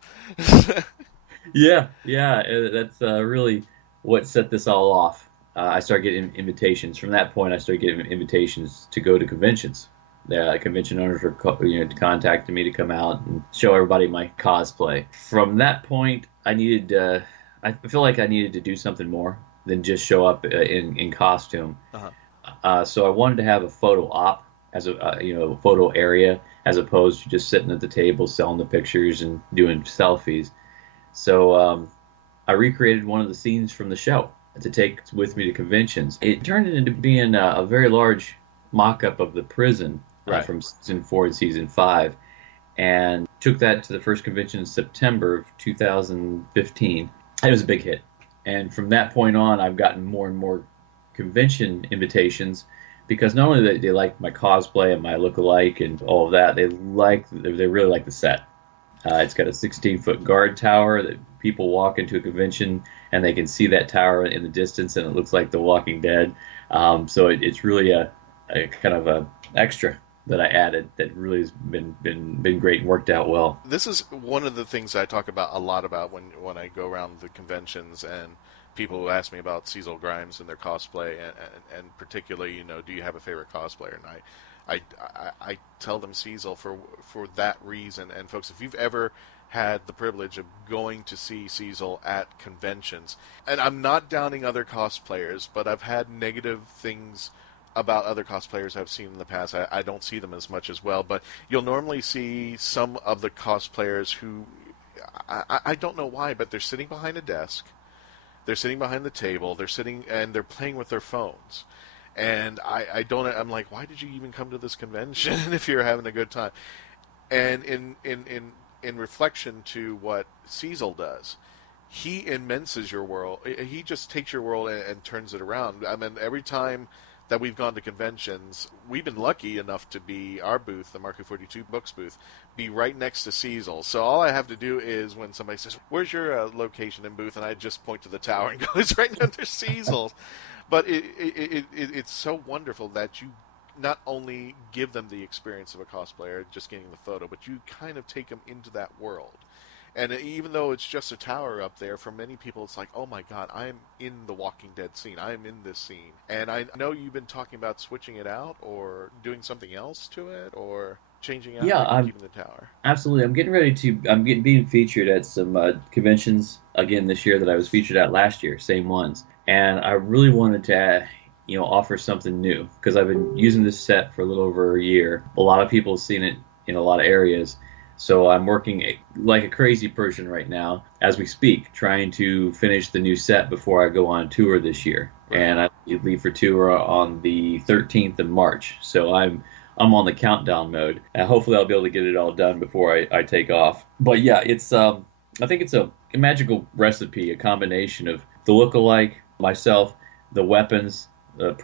Yeah, that's really what set this all off. I started getting invitations. From that point, I started getting invitations to go to conventions. The convention owners were contacting me to come out and show everybody my cosplay. From that point, I feel like I needed to do something more than just show up in costume. Uh-huh. So I wanted to have a photo op, as a photo area, as opposed to just sitting at the table selling the pictures and doing selfies. So I recreated one of the scenes from the show to take with me to conventions. It turned into being a very large mock-up of the prison from season 4 and season 5, and took that to the first convention in September of 2015. It was a big hit, and from that point on, I've gotten more and more convention invitations, because not only they like my cosplay and my look-alike and all of that, they really like the set. It's got a 16-foot guard tower that people walk into a convention and they can see that tower in the distance, and it looks like The Walking Dead. So it's really a kind of a extra that I added that really has been great and worked out well. This is one of the things I talk about a lot about when I go around the conventions, and people who ask me about Cecil Grimes and their cosplay, and particularly, do you have a favorite cosplayer? And I tell them Cecil for that reason. And folks, if you've ever had the privilege of going to see Cecil at conventions, and I'm not downing other cosplayers, but I've had negative things about other cosplayers I've seen in the past. I don't see them as much as well, but you'll normally see some of the cosplayers who, I don't know why, but they're sitting behind a desk, they're sitting behind the table, they're sitting and they're playing with their phones. And I'm like, why did you even come to this convention if you're having a good time? And in reflection to what Cecil does, he immenses your world. He just takes your world and turns it around. I mean, every time that we've gone to conventions, we've been lucky enough to be, our booth, the Mark 42 Books booth, be right next to Cecil. So all I have to do is, when somebody says, where's your location and booth? And I just point to the tower and go, it's right under Cecil's. But it's so wonderful that you not only give them the experience of a cosplayer, just getting the photo, but you kind of take them into that world. And even though it's just a tower up there, for many people it's like, oh my god, I'm in the Walking Dead scene. I'm in this scene. And I know you've been talking about switching it out or doing something else to it, or changing out, keeping the tower. Absolutely. I'm being featured at some conventions again this year that I was featured at last year, same ones. And I really wanted to offer something new, because I've been using this set for a little over a year. A lot of people have seen it in a lot of areas. So I'm working like a crazy person right now as we speak, trying to finish the new set before I go on tour this year. Right. And I leave for tour on the 13th of March. So I'm on the countdown mode. And hopefully I'll be able to get it all done before I take off. But yeah, it's I think it's a magical recipe, a combination of the look-alike, myself, the weapons, the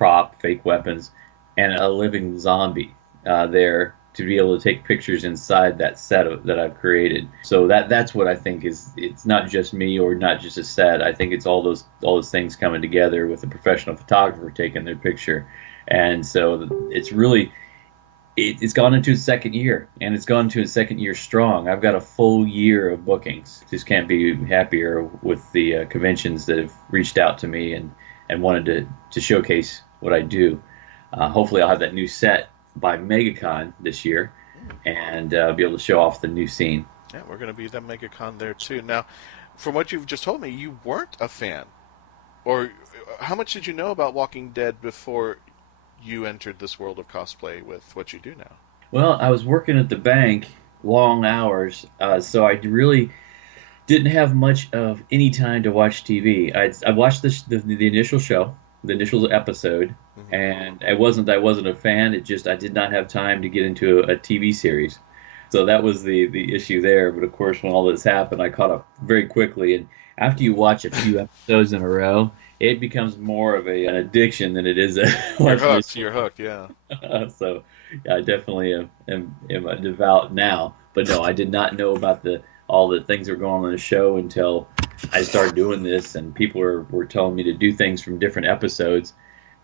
fake weapons, and a living zombie there to be able to take pictures inside that set that I've created. So that's what I think is, it's not just me or not just a set. I think it's all those things coming together with a professional photographer taking their picture. And so it's really, it's gone into its second year, and it's gone into its second year strong. I've got a full year of bookings. Just can't be happier with the conventions that have reached out to me and and wanted to showcase what I do. Hopefully, I'll have that new set by MegaCon this year, and be able to show off the new scene. Yeah, we're going to be at MegaCon there too. Now, from what you've just told me, you weren't a fan, or how much did you know about Walking Dead before you entered this world of cosplay with what you do now? Well, I was working at the bank long hours, so I really didn't have much of any time to watch TV. I watched the initial show, the initial episode, and I wasn't a fan. It just I did not have time to get into a TV series, so that was the issue there. But of course, when all this happened, I caught up very quickly. And after you watch a few episodes in a row, it becomes more of an addiction than it is a. You're hooked, yeah. So yeah, I definitely am a devout now. But no, I did not know about all the things that were going on in the show until I started doing this, and people were telling me to do things from different episodes,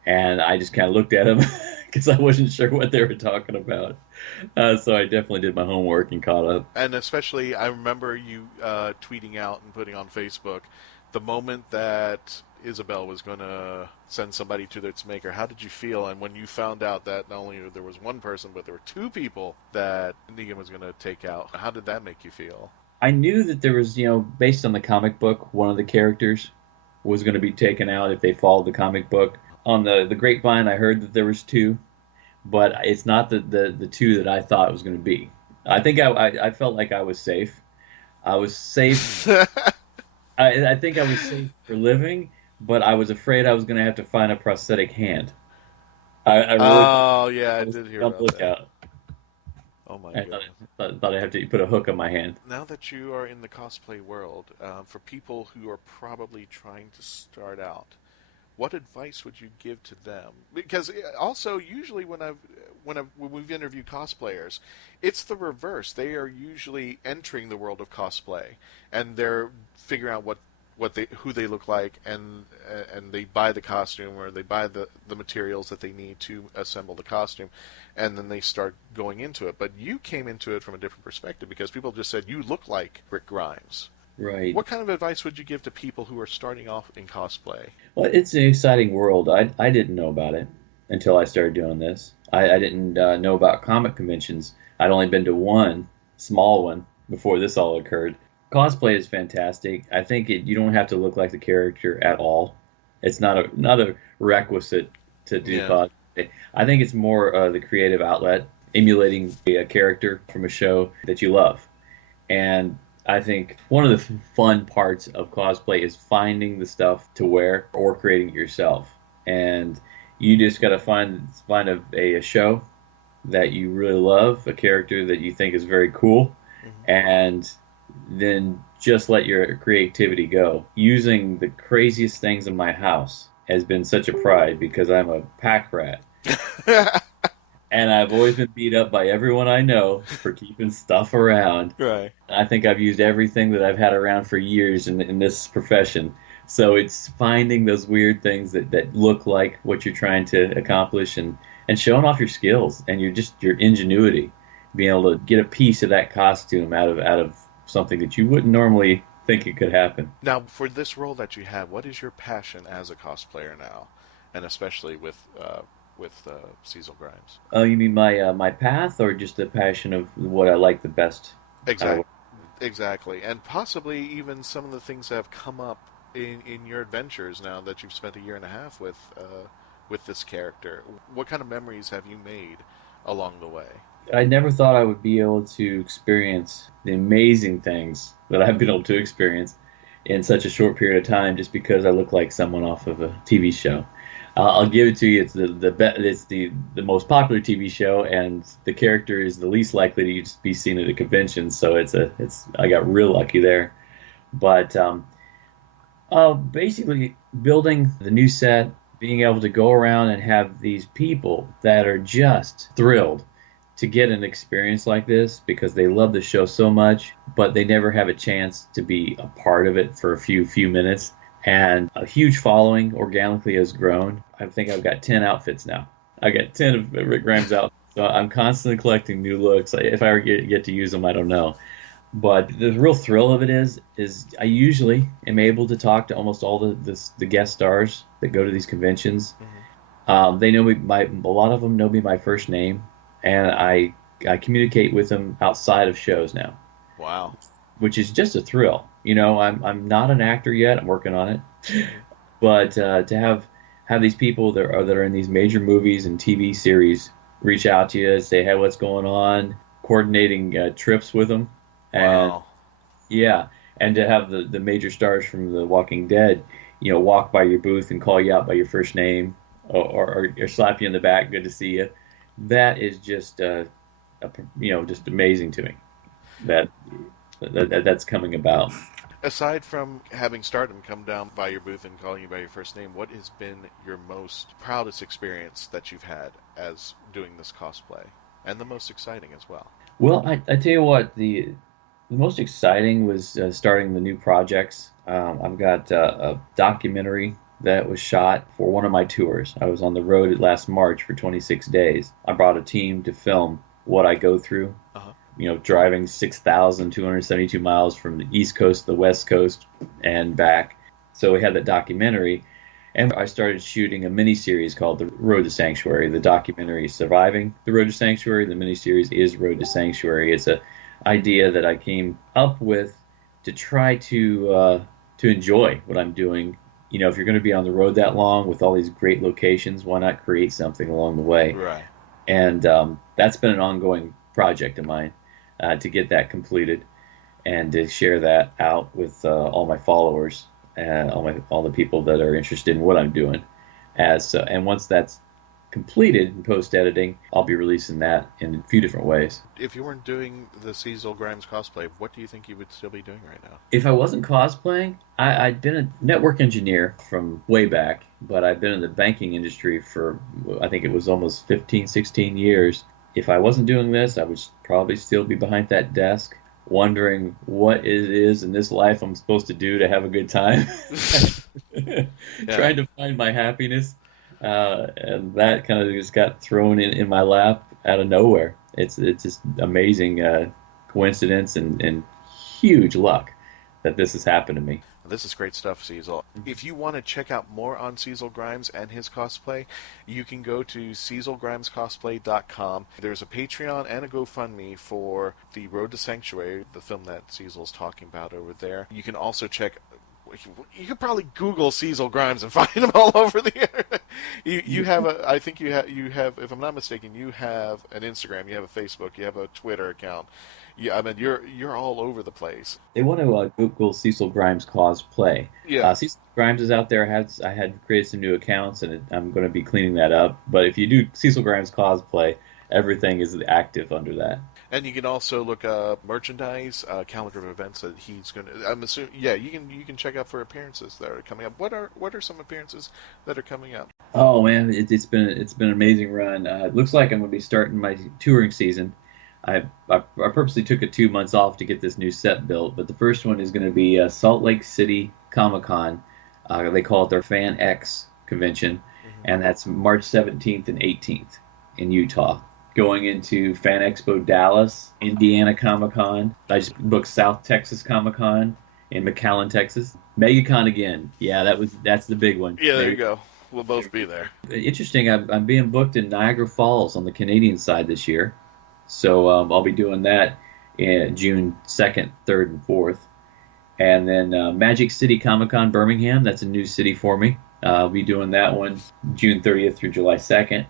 and I just kind of looked at them because I wasn't sure what they were talking about. So I definitely did my homework and caught up. And especially, I remember you tweeting out and putting on Facebook the moment that Isabel was going to send somebody to its maker. How did you feel? And when you found out that not only there was one person, but there were two people that Negan was going to take out, how did that make you feel? I knew that there was, based on the comic book, one of the characters was going to be taken out if they followed the comic book. On the grapevine, I heard that there was two, but it's not the two that I thought it was going to be. I think I felt like I was safe. I was safe. I think I was safe for living, but I was afraid I was going to have to find a prosthetic hand. I did hear about that. Oh my god! I thought I'd have to put a hook on my hand. Now that you are in the cosplay world, for people who are probably trying to start out, what advice would you give to them? Because also, usually when we've interviewed cosplayers, it's the reverse. They are usually entering the world of cosplay, and they're figuring out who they look like, and they buy the costume, or they buy the materials that they need to assemble the costume, and then they start going into it. But you came into it from a different perspective, because people just said you look like Rick Grimes. Right. What kind of advice would you give to people who are starting off in cosplay? Well, it's an exciting world. I didn't know about it until I started doing this. I didn't know about comic conventions. I'd only been to one small one before this all occurred. Cosplay is fantastic. I think you don't have to look like the character at all. It's not a requisite to do cosplay. I think it's more the creative outlet, emulating a character from a show that you love. And I think one of the fun parts of cosplay is finding the stuff to wear or creating it yourself. And you just got to find a show that you really love, a character that you think is very cool, and then just let your creativity go. Using the craziest things in my house has been such a pride, because I'm a pack rat. And I've always been beat up by everyone I know for keeping stuff around. Right. I think I've used everything that I've had around for years in this profession. So it's finding those weird things that look like what you're trying to accomplish, and showing off your skills and your ingenuity, being able to get a piece of that costume out of something that you wouldn't normally think it could happen. Now, for this role that you have, what is your passion as a cosplayer now, and especially with Cecil Grimes? Oh, you mean my path, or just the passion of what I like the best? Exactly, and possibly even some of the things that have come up in your adventures now that you've spent a year and a half with this character. What kind of memories have you made along the way? I never thought I would be able to experience the amazing things that I've been able to experience in such a short period of time, just because I look like someone off of a TV show. I'll give it to you. It's the most popular TV show, and the character is the least likely to be seen at a convention. So I got real lucky there. But basically building the new set, being able to go around and have these people that are just thrilled to get an experience like this, because they love the show so much, but they never have a chance to be a part of it for a few minutes. And a huge following organically has grown. I think I've got 10 outfits now. I got 10 of Rick Grimes outfits. So I'm constantly collecting new looks. If I ever get to use them, I don't know. But the real thrill of it is I usually am able to talk to almost all the guest stars that go to these conventions. They know me. A lot of them know me by first name, and I communicate with them outside of shows now. Wow. Which is just a thrill. I'm not an actor yet. I'm working on it, but to have these people that are in these major movies and TV series reach out to you, say, hey, what's going on? Coordinating trips with them. And wow. Yeah, and to have the major stars from The Walking Dead, walk by your booth and call you out by your first name, or slap you in the back, good to see you. That is just just amazing to me. That's coming about. Aside from having stardom come down by your booth and calling you by your first name, what has been your most proudest experience that you've had as doing this cosplay, and the most exciting as well? Well, I tell you what, the most exciting was starting the new projects. I've got a documentary that was shot for one of my tours. I was on the road last March for 26 days. I brought a team to film what I go through. Driving 6,272 miles from the East Coast to the West Coast and back. So we had that documentary, and I started shooting a mini-series called The Road to Sanctuary. The documentary is Surviving the Road to Sanctuary. The mini-series is Road to Sanctuary. It's an idea that I came up with to try to enjoy what I'm doing. If you're going to be on the road that long with all these great locations, why not create something along the way? Right. And that's been an ongoing project of mine. To get that completed and to share that out with all my followers and all the people that are interested in what I'm doing. And once that's completed in post-editing, I'll be releasing that in a few different ways. If you weren't doing the Cecil Grimes cosplay, what do you think you would still be doing right now? If I wasn't cosplaying, I'd been a network engineer from way back, but I've been in the banking industry for, I think it was almost 15, 16 years. If I wasn't doing this, I would probably still be behind that desk, wondering what it is in this life I'm supposed to do to have a good time. Trying to find my happiness. And that kind of just got thrown in my lap out of nowhere. It's just amazing coincidence and huge luck that this has happened to me. This is great stuff, Cecil. If you want to check out more on Cecil Grimes and his cosplay, you can go to CecilGrimesCosplay.com. There's a Patreon and a GoFundMe for The Road to Sanctuary, the film that Cecil's talking about over there. You can also check... You could probably Google Cecil Grimes and find him all over the internet. You have I think you have, if I'm not mistaken, you have an Instagram, you have a Facebook, you have a Twitter account. Yeah, I mean, you're all over the place. They want to Google Cecil Grimes Cosplay. Yeah. Cecil Grimes is out there. I had created some new accounts, and I'm going to be cleaning that up. But if you do Cecil Grimes Cosplay, everything is active under that. And you can also look up merchandise, calendar of events that he's going to. I'm assuming, yeah, you can check out for appearances that are coming up. What are some appearances that are coming up? Oh man, it's been an amazing run. It looks like I'm going to be starting my touring season. I purposely took 2 months off to get this new set built, but the first one is going to be Salt Lake City Comic-Con. They call it their Fan X convention, and that's March 17th and 18th in Utah. Going into Fan Expo Dallas, Indiana Comic-Con. I just booked South Texas Comic-Con in McAllen, Texas. MegaCon again. Yeah, that's the big one. Yeah, there you go. We'll both be there. Interesting. I'm being booked in Niagara Falls on the Canadian side this year. So I'll be doing that in June 2nd, 3rd, and 4th. And then Magic City Comic-Con Birmingham, that's a new city for me. I'll be doing that one June 30th through July 2nd.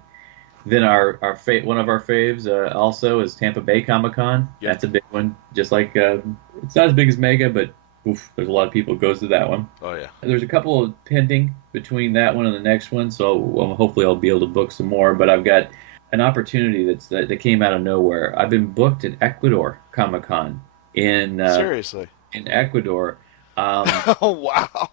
Then one of our faves also is Tampa Bay Comic-Con. Yep. That's a big one. Just like, it's not as big as Mega, but there's a lot of people who goes to that one. Oh, yeah. There's a couple of pending between that one and the next one, so hopefully I'll be able to book some more. But I've got an opportunity that came out of nowhere. I've been booked at Ecuador Comic-Con seriously in Ecuador. Oh wow!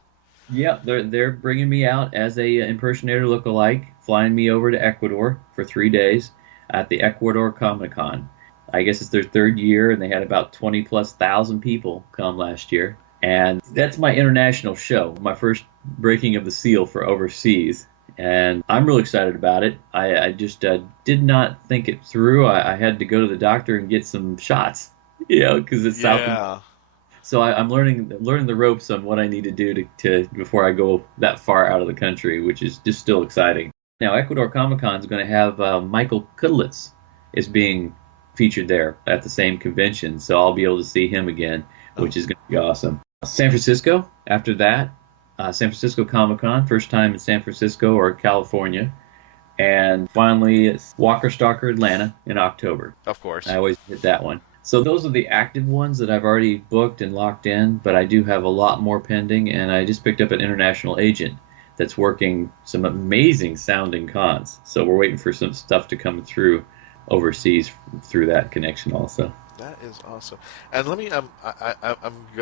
Yeah, they're bringing me out as a impersonator lookalike, flying me over to Ecuador for 3 days at the Ecuador Comic-Con. I guess it's their third year, and they had about 20,000+ people come last year. And that's my international show, my first breaking of the seal for overseas. And I'm really excited about it. I just did not think it through. I had to go to the doctor and get some shots because it's south. So I'm learning the ropes on what I need to do to before I go that far out of the country, which is just still exciting. Now, Ecuador Comic Con is going to have Michael Kudlitz is being featured there at the same convention, so I'll be able to see him again, which is going to be awesome. San Francisco, after that, San Francisco Comic Con, first time in San Francisco or California. And finally, it's Walker Stalker Atlanta in October. Of course. I always hit that one. So those are the active ones that I've already booked and locked in, but I do have a lot more pending, and I just picked up an international agent that's working some amazing sounding cons. So we're waiting for some stuff to come through overseas through that connection also. That is awesome. And let me I'm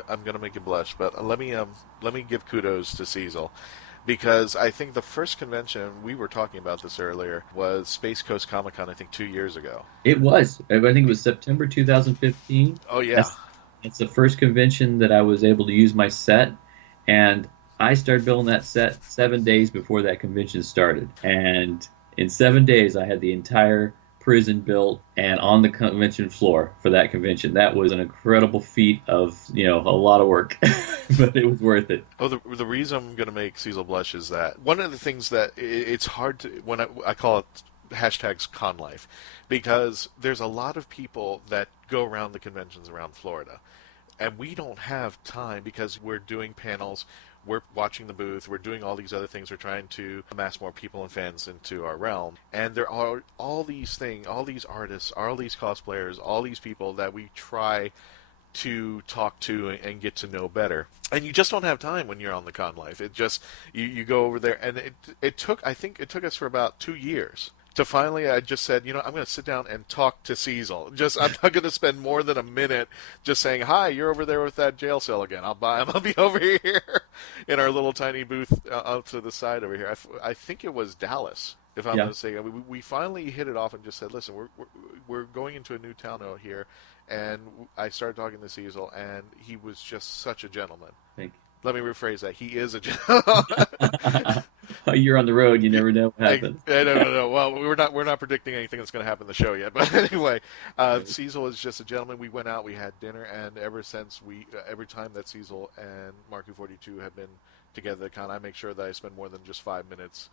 going to make you blush, but let me give kudos to Cecil. Because I think the first convention, we were talking about this earlier, was Space Coast Comic Con, I think 2 years ago. It was. I think it was September 2015. Oh, yeah. It's the first convention that I was able to use my set. And I started building that set 7 days before that convention started. And in 7 days, I had the entire prison built and on the convention floor for that convention. That was an incredible feat of, a lot of work, but it was worth it. Oh, the reason I'm going to make Cecil blush is that one of the things that it's hard to, when I call it hashtags con life, because there's a lot of people that go around the conventions around Florida, and we don't have time because we're doing panels, we're watching the booth, we're doing all these other things, we're trying to amass more people and fans into our realm. And there are all these things, all these artists, all these cosplayers, all these people that we try to talk to and get to know better. And you just don't have time when you're on the con life. It just, you go over there, and it took us for about 2 years. To finally, I just said, I'm going to sit down and talk to Cecil. I'm not going to spend more than a minute just saying, hi, you're over there with that jail cell again. I'll be over here in our little tiny booth out to the side over here. I think it was Dallas, if I'm not mistaken. We finally hit it off and just said, listen, we're going into a new town out here. And I started talking to Cecil, and he was just such a gentleman. Thank you. Let me rephrase that. He is a gentleman. You're on the road. You never know what happens. No. Well, we're not predicting anything that's going to happen in the show yet. But anyway, Cecil is just a gentleman. We went out, we had dinner, and ever since every time that Cecil and Marku42 have been together at the con, I make sure that I spend more than just 5 minutes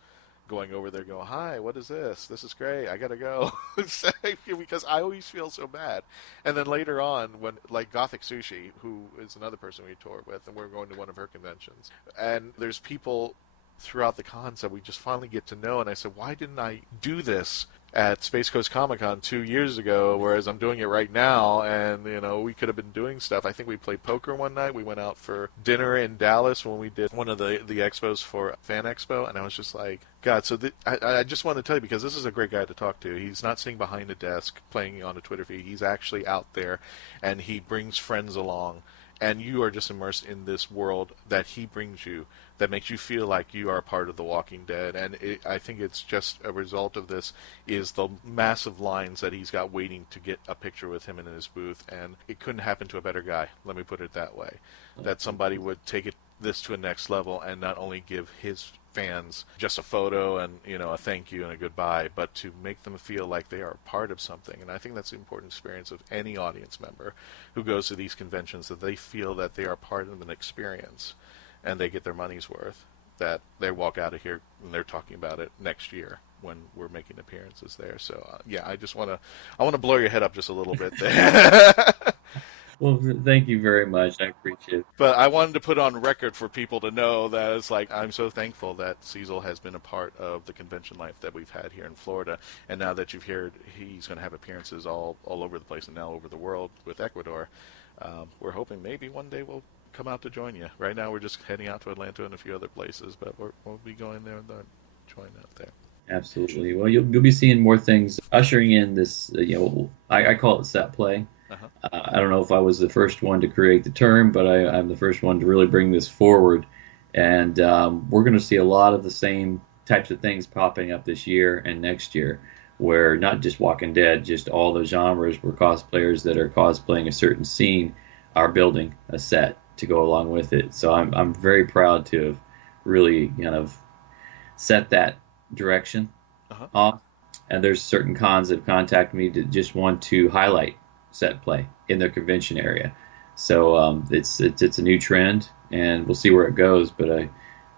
going over there going, hi, what is this? This is great. I got to go. Because I always feel so bad. And then later on, when like Gothic Sushi, who is another person we toured with, and we're going to one of her conventions, and there's people throughout the cons that we just finally get to know, and I said, why didn't I do this at Space Coast Comic Con 2 years ago, whereas I'm doing it right now? And we could have been doing stuff. I think we played poker one night. We went out for dinner in Dallas when we did one of the expos for Fan Expo, and I was just like, God. So I just wanted to tell you, because this is a great guy to talk to. He's not sitting behind a desk playing on a Twitter feed. He's actually out there, and he brings friends along, and you are just immersed in this world that he brings you, that makes you feel like you are a part of The Walking Dead. And I think it's just a result of this is the massive lines that he's got waiting to get a picture with him in his booth. And it couldn't happen to a better guy, let me put it that way. That somebody would take this to a next level and not only give his fans just a photo and a thank you and a goodbye, but to make them feel like they are a part of something. And I think that's the important experience of any audience member who goes to these conventions, that they feel that they are part of an experience and they get their money's worth, that they walk out of here and they're talking about it next year when we're making appearances there. So I just want to blow your head up just a little bit there. Well, thank you very much. I appreciate it. But I wanted to put on record for people to know that it's like, I'm so thankful that Cecil has been a part of the convention life that we've had here in Florida. And now that you've heard he's going to have appearances all over the place and now over the world with Ecuador, we're hoping maybe one day we'll come out to join you. Right now we're just heading out to Atlanta and a few other places, but we'll be going there and join out there. Absolutely. Well, you'll be seeing more things ushering in this, I call it set play. I don't know if I was the first one to create the term, but I'm the first one to really bring this forward. And we're going to see a lot of the same types of things popping up this year and next year, where not just Walking Dead, just all the genres where cosplayers that are cosplaying a certain scene are building a set to go along with it. So I'm very proud to have really kind of set that direction off. And there's certain cons that have contacted me that just want to highlight set play in their convention area. So it's a new trend, and we'll see where it goes. But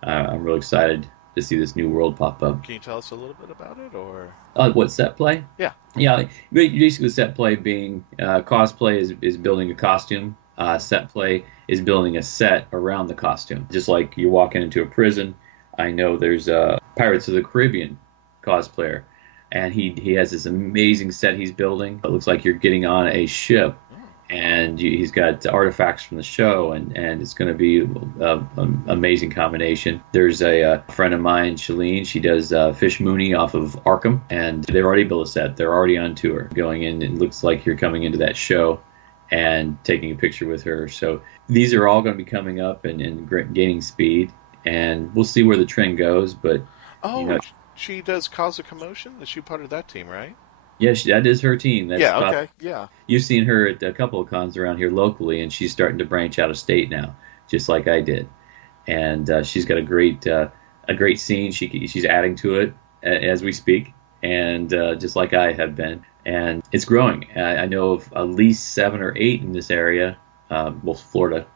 I'm really excited to see this new world pop up. Can you tell us a little bit about it, or what set play? Yeah, basically set play being cosplay is building a costume. Set play is building a set around the costume. Just like you're walking into a prison, I know there's a Pirates of the Caribbean cosplayer, and he has this amazing set he's building. It looks like you're getting on a ship, and he's got artifacts from the show, and it's going to be an amazing combination. There's a friend of mine, Shalene. She does Fish Mooney off of Arkham, and they've already built a set. They're already on tour. Going in, it looks like you're coming into that show and taking a picture with her. So these are all going to be coming up and gaining speed, and we'll see where the trend goes. But she does Cause a Commotion. Is she part of that team, right? Yeah, that is her team. That's okay, yeah. You've seen her at a couple of cons around here locally, and she's starting to branch out of state now, just like I did. And she's got a great scene. She's adding to it as we speak, and just like I have been. And it's growing. I know of at least 7 or 8 in this area, Florida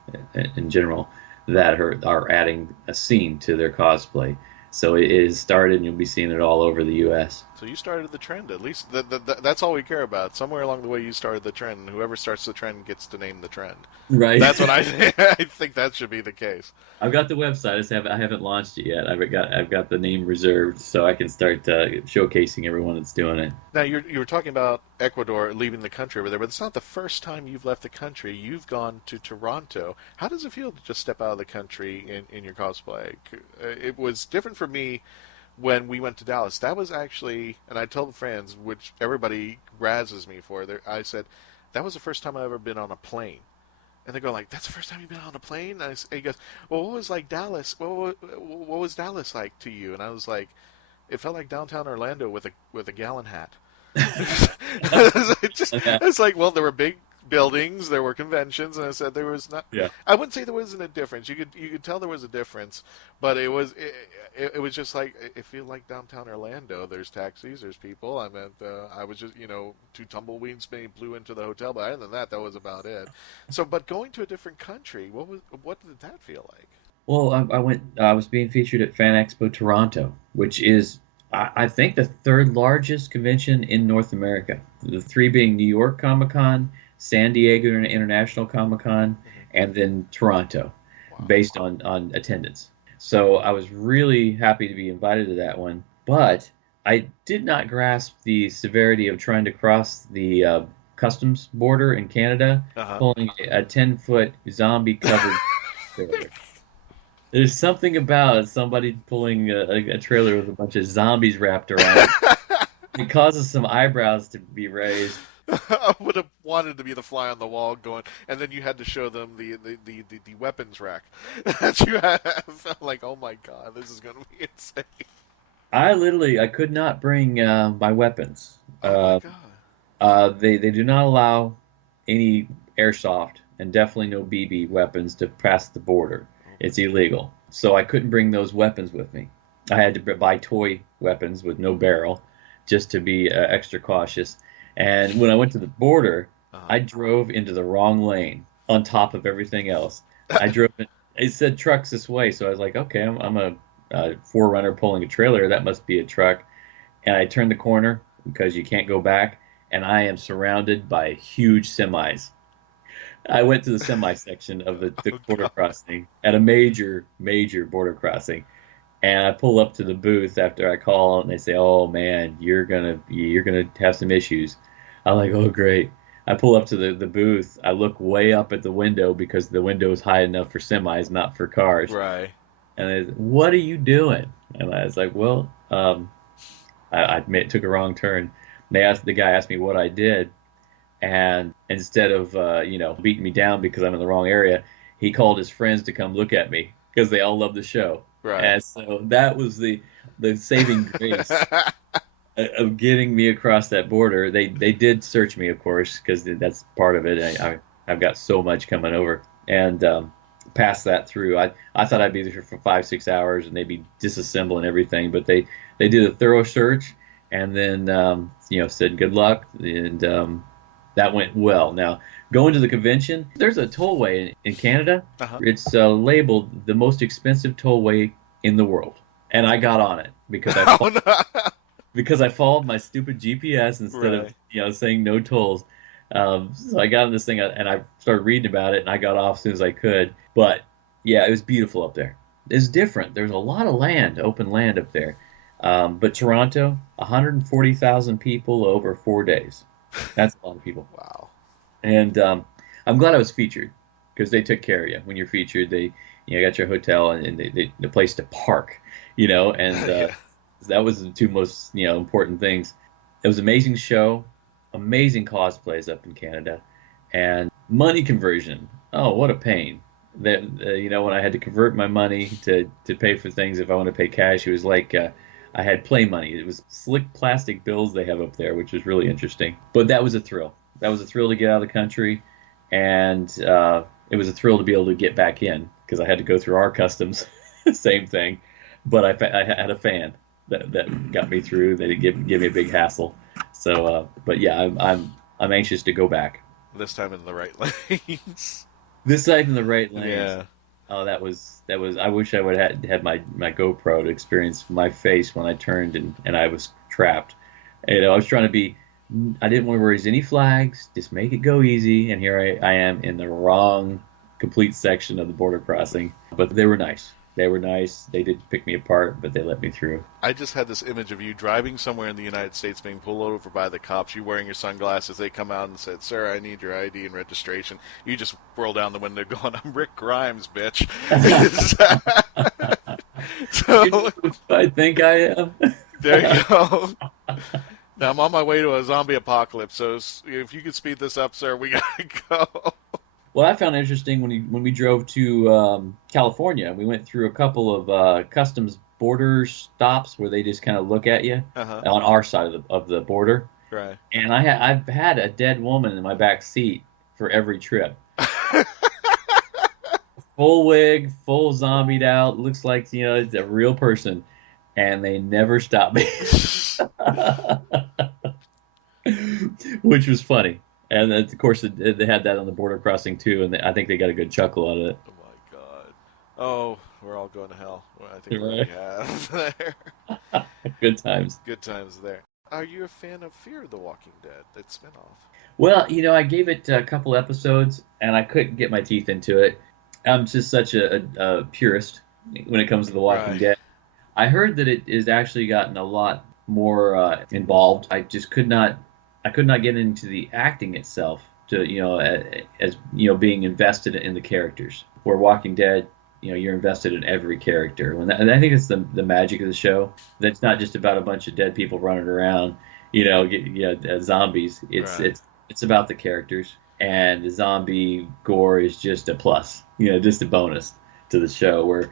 in general, that are adding a scene to their cosplay. So it is started, and you'll be seeing it all over the U.S. So you started the trend, at least. That's all we care about. Somewhere along the way, you started the trend, and whoever starts the trend gets to name the trend. Right. That's what I think that should be the case. I've got the website. I haven't launched it yet. I've got the name reserved, so I can start showcasing everyone that's doing it. Now, you were talking about Ecuador leaving the country over there, but it's not the first time you've left the country. You've gone to Toronto. How does it feel to just step out of the country in your cosplay? It was different for me when we went to Dallas. That was actually, and I told friends, which everybody razzes me for, I said, that was the first time I've ever been on a plane. And they go like, that's the first time you've been on a plane? And he goes, well, what was like Dallas? What was Dallas like to you? And I was like, it felt like downtown Orlando with a gallon hat. It's like, well, there were big buildings, there were conventions, and I said there was not. Yeah. I wouldn't say there wasn't a difference. You could tell there was a difference, but it was just like, it felt like downtown Orlando. There's taxis, there's people. I meant I was just 2 tumbleweeds blew into the hotel, but other than that was about it. So, but going to a different country, what did that feel like? Well, I was being featured at Fan Expo Toronto, which is, I think, the 3rd largest convention in North America. The 3 being New York Comic Con, San Diego International Comic Con, and then Toronto, based on attendance. So I was really happy to be invited to that one, but I did not grasp the severity of trying to cross the customs border in Canada, pulling a 10-foot zombie-covered trailer. There's something about somebody pulling a trailer with a bunch of zombies wrapped around it. It causes some eyebrows to be raised. I would have wanted to be the fly on the wall going, and then you had to show them the weapons rack that you have. Like, oh my god, this is going to be insane. I could not bring my weapons. Oh my god. They do not allow any airsoft and definitely no BB weapons to pass the border. It's illegal. So I couldn't bring those weapons with me. I had to buy toy weapons with no barrel just to be extra cautious. And when I went to the border, I drove into the wrong lane on top of everything else. I drove in, it said trucks this way, so I was like, okay, I'm a forerunner pulling a trailer. That must be a truck. And I turned the corner because you can't go back, and I am surrounded by huge semis. I went to the semi section of the border crossing at a major border crossing. And I pull up to the booth after I call, and they say, "Oh man, you're gonna have some issues." I'm like, "Oh great!" I pull up to the booth. I look way up at the window because the window is high enough for semis, not for cars. Right. And they said, "What are you doing?" And I was like, "Well, I took a wrong turn." And the guy asked me what I did, and instead of beating me down because I'm in the wrong area, he called his friends to come look at me because they all love the show. Right. And so that was the saving grace of getting me across that border. They did search me, of course, because that's part of it. I've got so much coming over, and passed that through. I thought I'd be there for 5-6 hours, and they'd be disassembling everything, but they did a thorough search, and then said good luck, and That went well. Now, going to the convention, there's a tollway in Canada. Uh-huh. It's labeled the most expensive tollway in the world. And I got on it because I followed my stupid GPS instead of saying no tolls. So I got on this thing and I started reading about it, and I got off as soon as I could. But yeah, it was beautiful up there. It's different. There's a lot of land, open land up there. But Toronto, 140,000 people over 4 days. That's a lot of people. Wow. And I'm glad I was featured because they took care of you. When you're featured, they got your hotel and the place to park, and that was the two most important things. It was an amazing show, amazing cosplays up in Canada, and money conversion. Oh, what a pain! That when I had to convert my money to pay for things, if I want to pay cash, it was like I had play money. It was slick plastic bills they have up there, which was really interesting. But that was a thrill. That was a thrill to get out of the country, and it was a thrill to be able to get back in because I had to go through our customs, same thing. But I had a fan that got me through. They didn't give me a big hassle. So, but yeah, I'm anxious to go back. This time in the right lanes. This time in the right lanes. Yeah. Oh, that was. I wish I would have had my GoPro to experience my face when I turned and I was trapped. I was trying to be. I didn't want to raise any flags. Just make it go easy. And here I am in the wrong complete section of the border crossing. But they were nice. They were nice. They did pick me apart, but they let me through. I just had this image of you driving somewhere in the United States, being pulled over by the cops, you wearing your sunglasses. They come out and said, "Sir, I need your ID and registration." You just roll down the window going, "I'm Rick Grimes, bitch." So, I think I am. There you go. Now I'm on my way to a zombie apocalypse, so if you could speed this up, sir, we gotta go. Well, I found it interesting when we drove to California. We went through a couple of customs border stops where they just kind of look at you on our side of the border. Right. And I've had a dead woman in my back seat for every trip. Full wig, full zombied out. Looks like it's a real person, and they never stopped me, which was funny. And of course, they had that on the border crossing too, and I think they got a good chuckle out of it. Oh my God! Oh, we're all going to hell. I think we already have there. Good times. Good times there. Are you a fan of Fear the Walking Dead? That spinoff. Well, I gave it a couple episodes, and I couldn't get my teeth into it. I'm just such a purist when it comes to The Walking Dead. I heard that it has actually gotten a lot more involved. I just could not get into the acting itself to as being invested in the characters. Where Walking Dead, you're invested in every character. And I think it's the magic of the show. That's not just about a bunch of dead people running around, zombies. It's about the characters, and the zombie gore is just a plus, just a bonus to the show. Where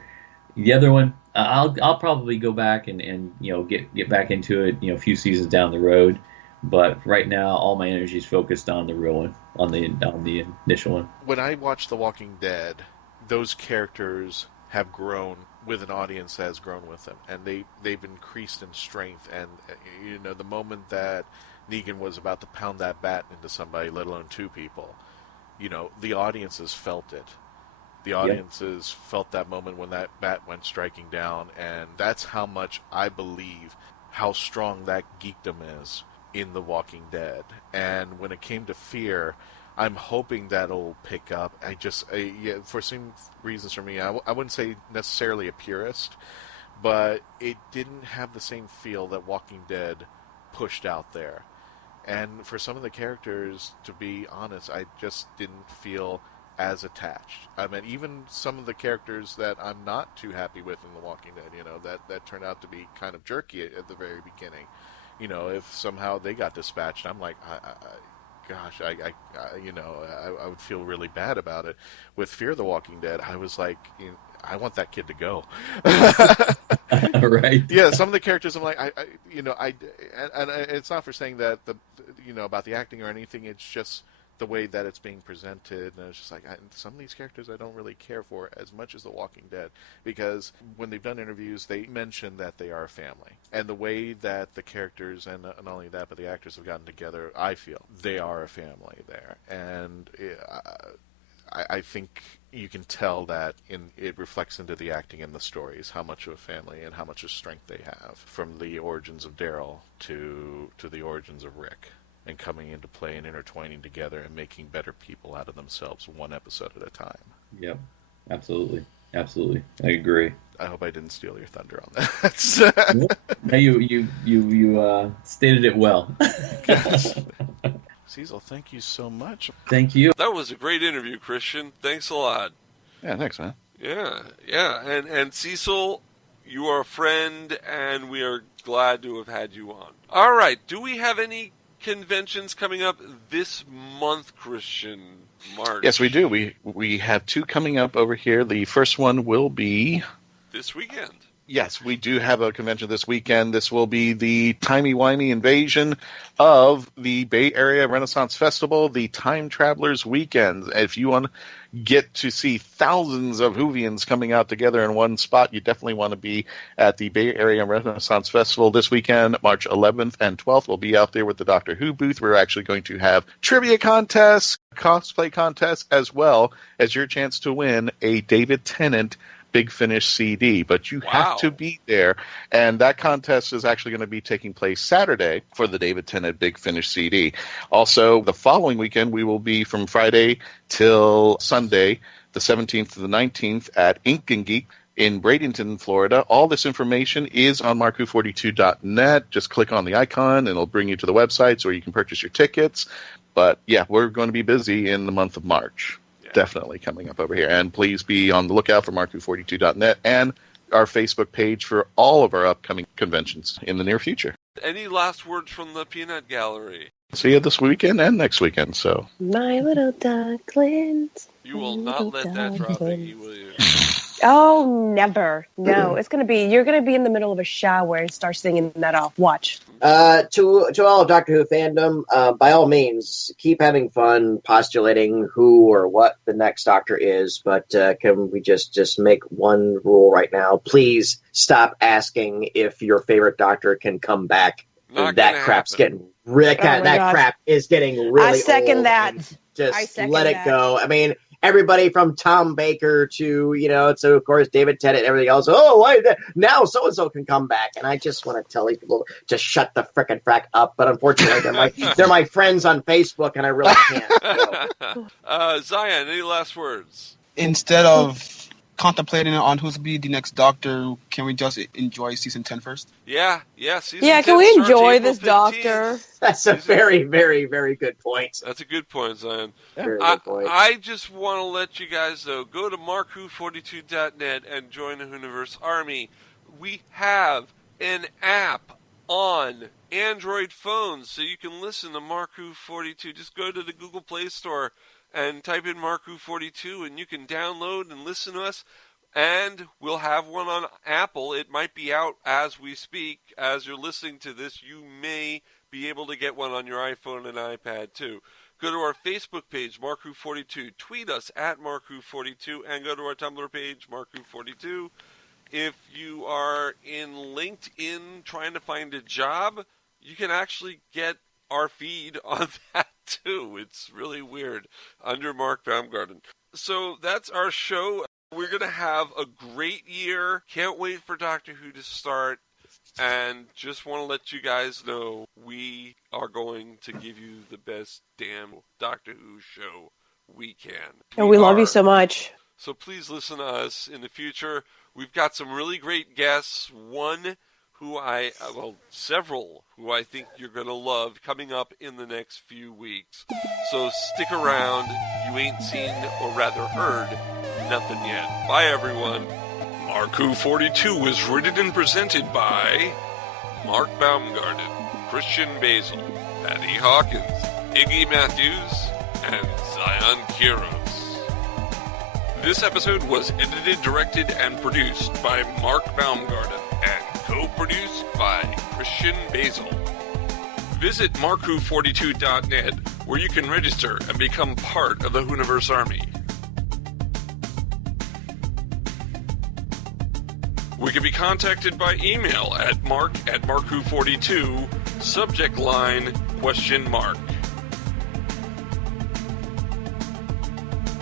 the other one, I'll probably go back and get back into it, a few seasons down the road. But right now, all my energy is focused on the real one, on the initial one. When I watch The Walking Dead, those characters have grown with an audience that has grown with them, and they've increased in strength. And the moment that Negan was about to pound that bat into somebody, let alone two people, the audiences felt it. The audiences felt that moment when that bat went striking down, and that's how much I believe how strong that geekdom is in The Walking Dead. And when it came to Fear, I'm hoping that'll pick up. For some reasons for me, I wouldn't say necessarily a purist, but it didn't have the same feel that Walking Dead pushed out there. And for some of the characters, to be honest, I just didn't feel as attached. I mean, even some of the characters that I'm not too happy with in The Walking Dead, that turned out to be kind of jerky at the very beginning. If somehow they got dispatched, I'm like, I would feel really bad about it. With Fear the Walking Dead, I was like, I want that kid to go. Right. Yeah, some of the characters, I'm like, and it's not for saying that about the acting or anything. It's just the way that it's being presented, and it's just like some of these characters I don't really care for as much as The Walking Dead, because when they've done interviews, they mention that they are a family, and the way that the characters and not only that, but the actors have gotten together, I feel they are a family there, and I think you can tell that it reflects into the acting and the stories, how much of a family and how much of strength they have, from the origins of Daryl to the origins of Rick, and coming into play and intertwining together and making better people out of themselves one episode at a time. Yep, absolutely. I agree. I hope I didn't steal your thunder on that. No, you stated it well. Cecil, thank you so much. Thank you. That was a great interview, Christian. Thanks a lot. Yeah, thanks, man. Yeah. And Cecil, you are a friend, and we are glad to have had you on. All right. Do we have any conventions coming up this month, Christian? March? Yes, we do. We have 2 coming up over here. The first one will be this weekend. Yes, we do have a convention this weekend. This will be the timey-wimey invasion of the Bay Area Renaissance Festival, the Time Travelers Weekend. If you want to get to see thousands of Whovians coming out together in one spot, you definitely want to be at the Bay Area Renaissance Festival this weekend, March 11th and 12th. We'll be out there with the Doctor Who booth. We're actually going to have trivia contests, cosplay contests, as well as your chance to win a David Tennant Big Finish CD, but you have to be there, and that contest is actually going to be taking place Saturday for the David Tennant Big Finish CD. Also, the following weekend, we will be from Friday till Sunday, the 17th to the 19th, at Ink and Geek in Bradenton, Florida. All this information is on marku42.net. Just click on the icon, and it'll bring you to the websites where you can purchase your tickets. But yeah, we're going to be busy in the month of March. Definitely coming up over here. And please be on the lookout for marku42.net and our Facebook page for all of our upcoming conventions in the near future. Any last words from the Peanut Gallery? See you this weekend and next weekend. So, my little ducklings. You will not let that drop, Iggy, will you? Oh, never. No, you're going to be in the middle of a shower and start singing that off. Watch. To all of Doctor Who fandom, by all means, keep having fun postulating who or what the next Doctor is, but can we just make one rule right now? Please stop asking if your favorite Doctor can come back. That crap's getting crap is getting really I second old, that. Just let it go. I mean, everybody from Tom Baker to, so of course David Tennant and everything else. Oh, why now so-and-so can come back. And I just want to tell these people to shut the frickin' frack up. But unfortunately, they're my friends on Facebook, and I really can't. So. Zion, any last words? Instead of contemplating on who's to be the next Doctor, can we just enjoy season 10 first? Yeah, season 10 can we enjoy April this 15th. Doctor? That's a very, very, very good point. That's a good point, Zion. Very good point. I just want to let you guys know, go to marku42.net and join the WHOniverse Army. We have an app on Android phones, so you can listen to Marku42. Just go to the Google Play Store and type in Marku42, and you can download and listen to us. And we'll have one on Apple. It might be out as we speak. As you're listening to this, you may be able to get one on your iPhone and iPad, too. Go to our Facebook page, Marku42. Tweet us at Marku42, and go to our Tumblr page, Marku42. If you are in LinkedIn trying to find a job, you can actually get our feed on that too. It's really weird, under Mark Baumgarten. So that's our show. We're going to have a great year. Can't wait for Doctor Who to start. And just want to let you guys know we are going to give you the best damn Doctor Who show we can. And we love you so much. So please listen to us in the future. We've got some really great guests. Several who I think you're going to love coming up in the next few weeks. So stick around. You ain't seen, or rather heard, nothing yet. Bye, everyone. Marku42 is written and presented by Mark Baumgarten, Christian Basil, Patty Hawkins, Iggy Matthews, and Zion Kiros. This episode was edited, directed, and produced by Mark Baumgarten and co-produced by Christian Basil. Visit Marku42.net where you can register and become part of the WHOniverse Army. We can be contacted by email at mark@markwho42, subject line, ?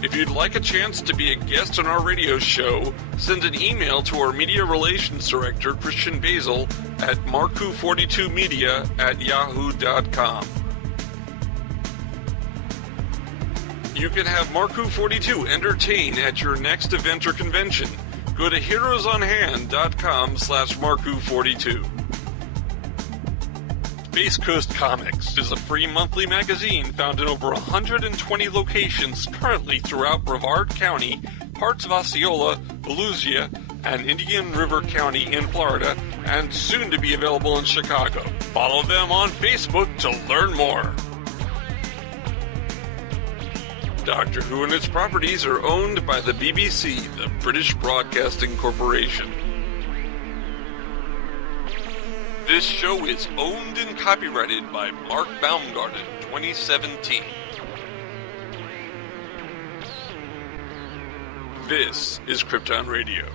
If you'd like a chance to be a guest on our radio show, send an email to our Media Relations Director, Christian Basil, at markwho42media@yahoo.com. You can have MarkWho42 entertain at your next event or convention. Go to heroesonhand.com/MarkWho42. Space Coast Comics is a free monthly magazine found in over 120 locations currently throughout Brevard County, parts of Osceola, Volusia, and Indian River County in Florida, and soon to be available in Chicago. Follow them on Facebook to learn more. Doctor Who and its properties are owned by the BBC, the British Broadcasting Corporation. This show is owned and copyrighted by Mark Baumgarten, 2017. This is Krypton Radio.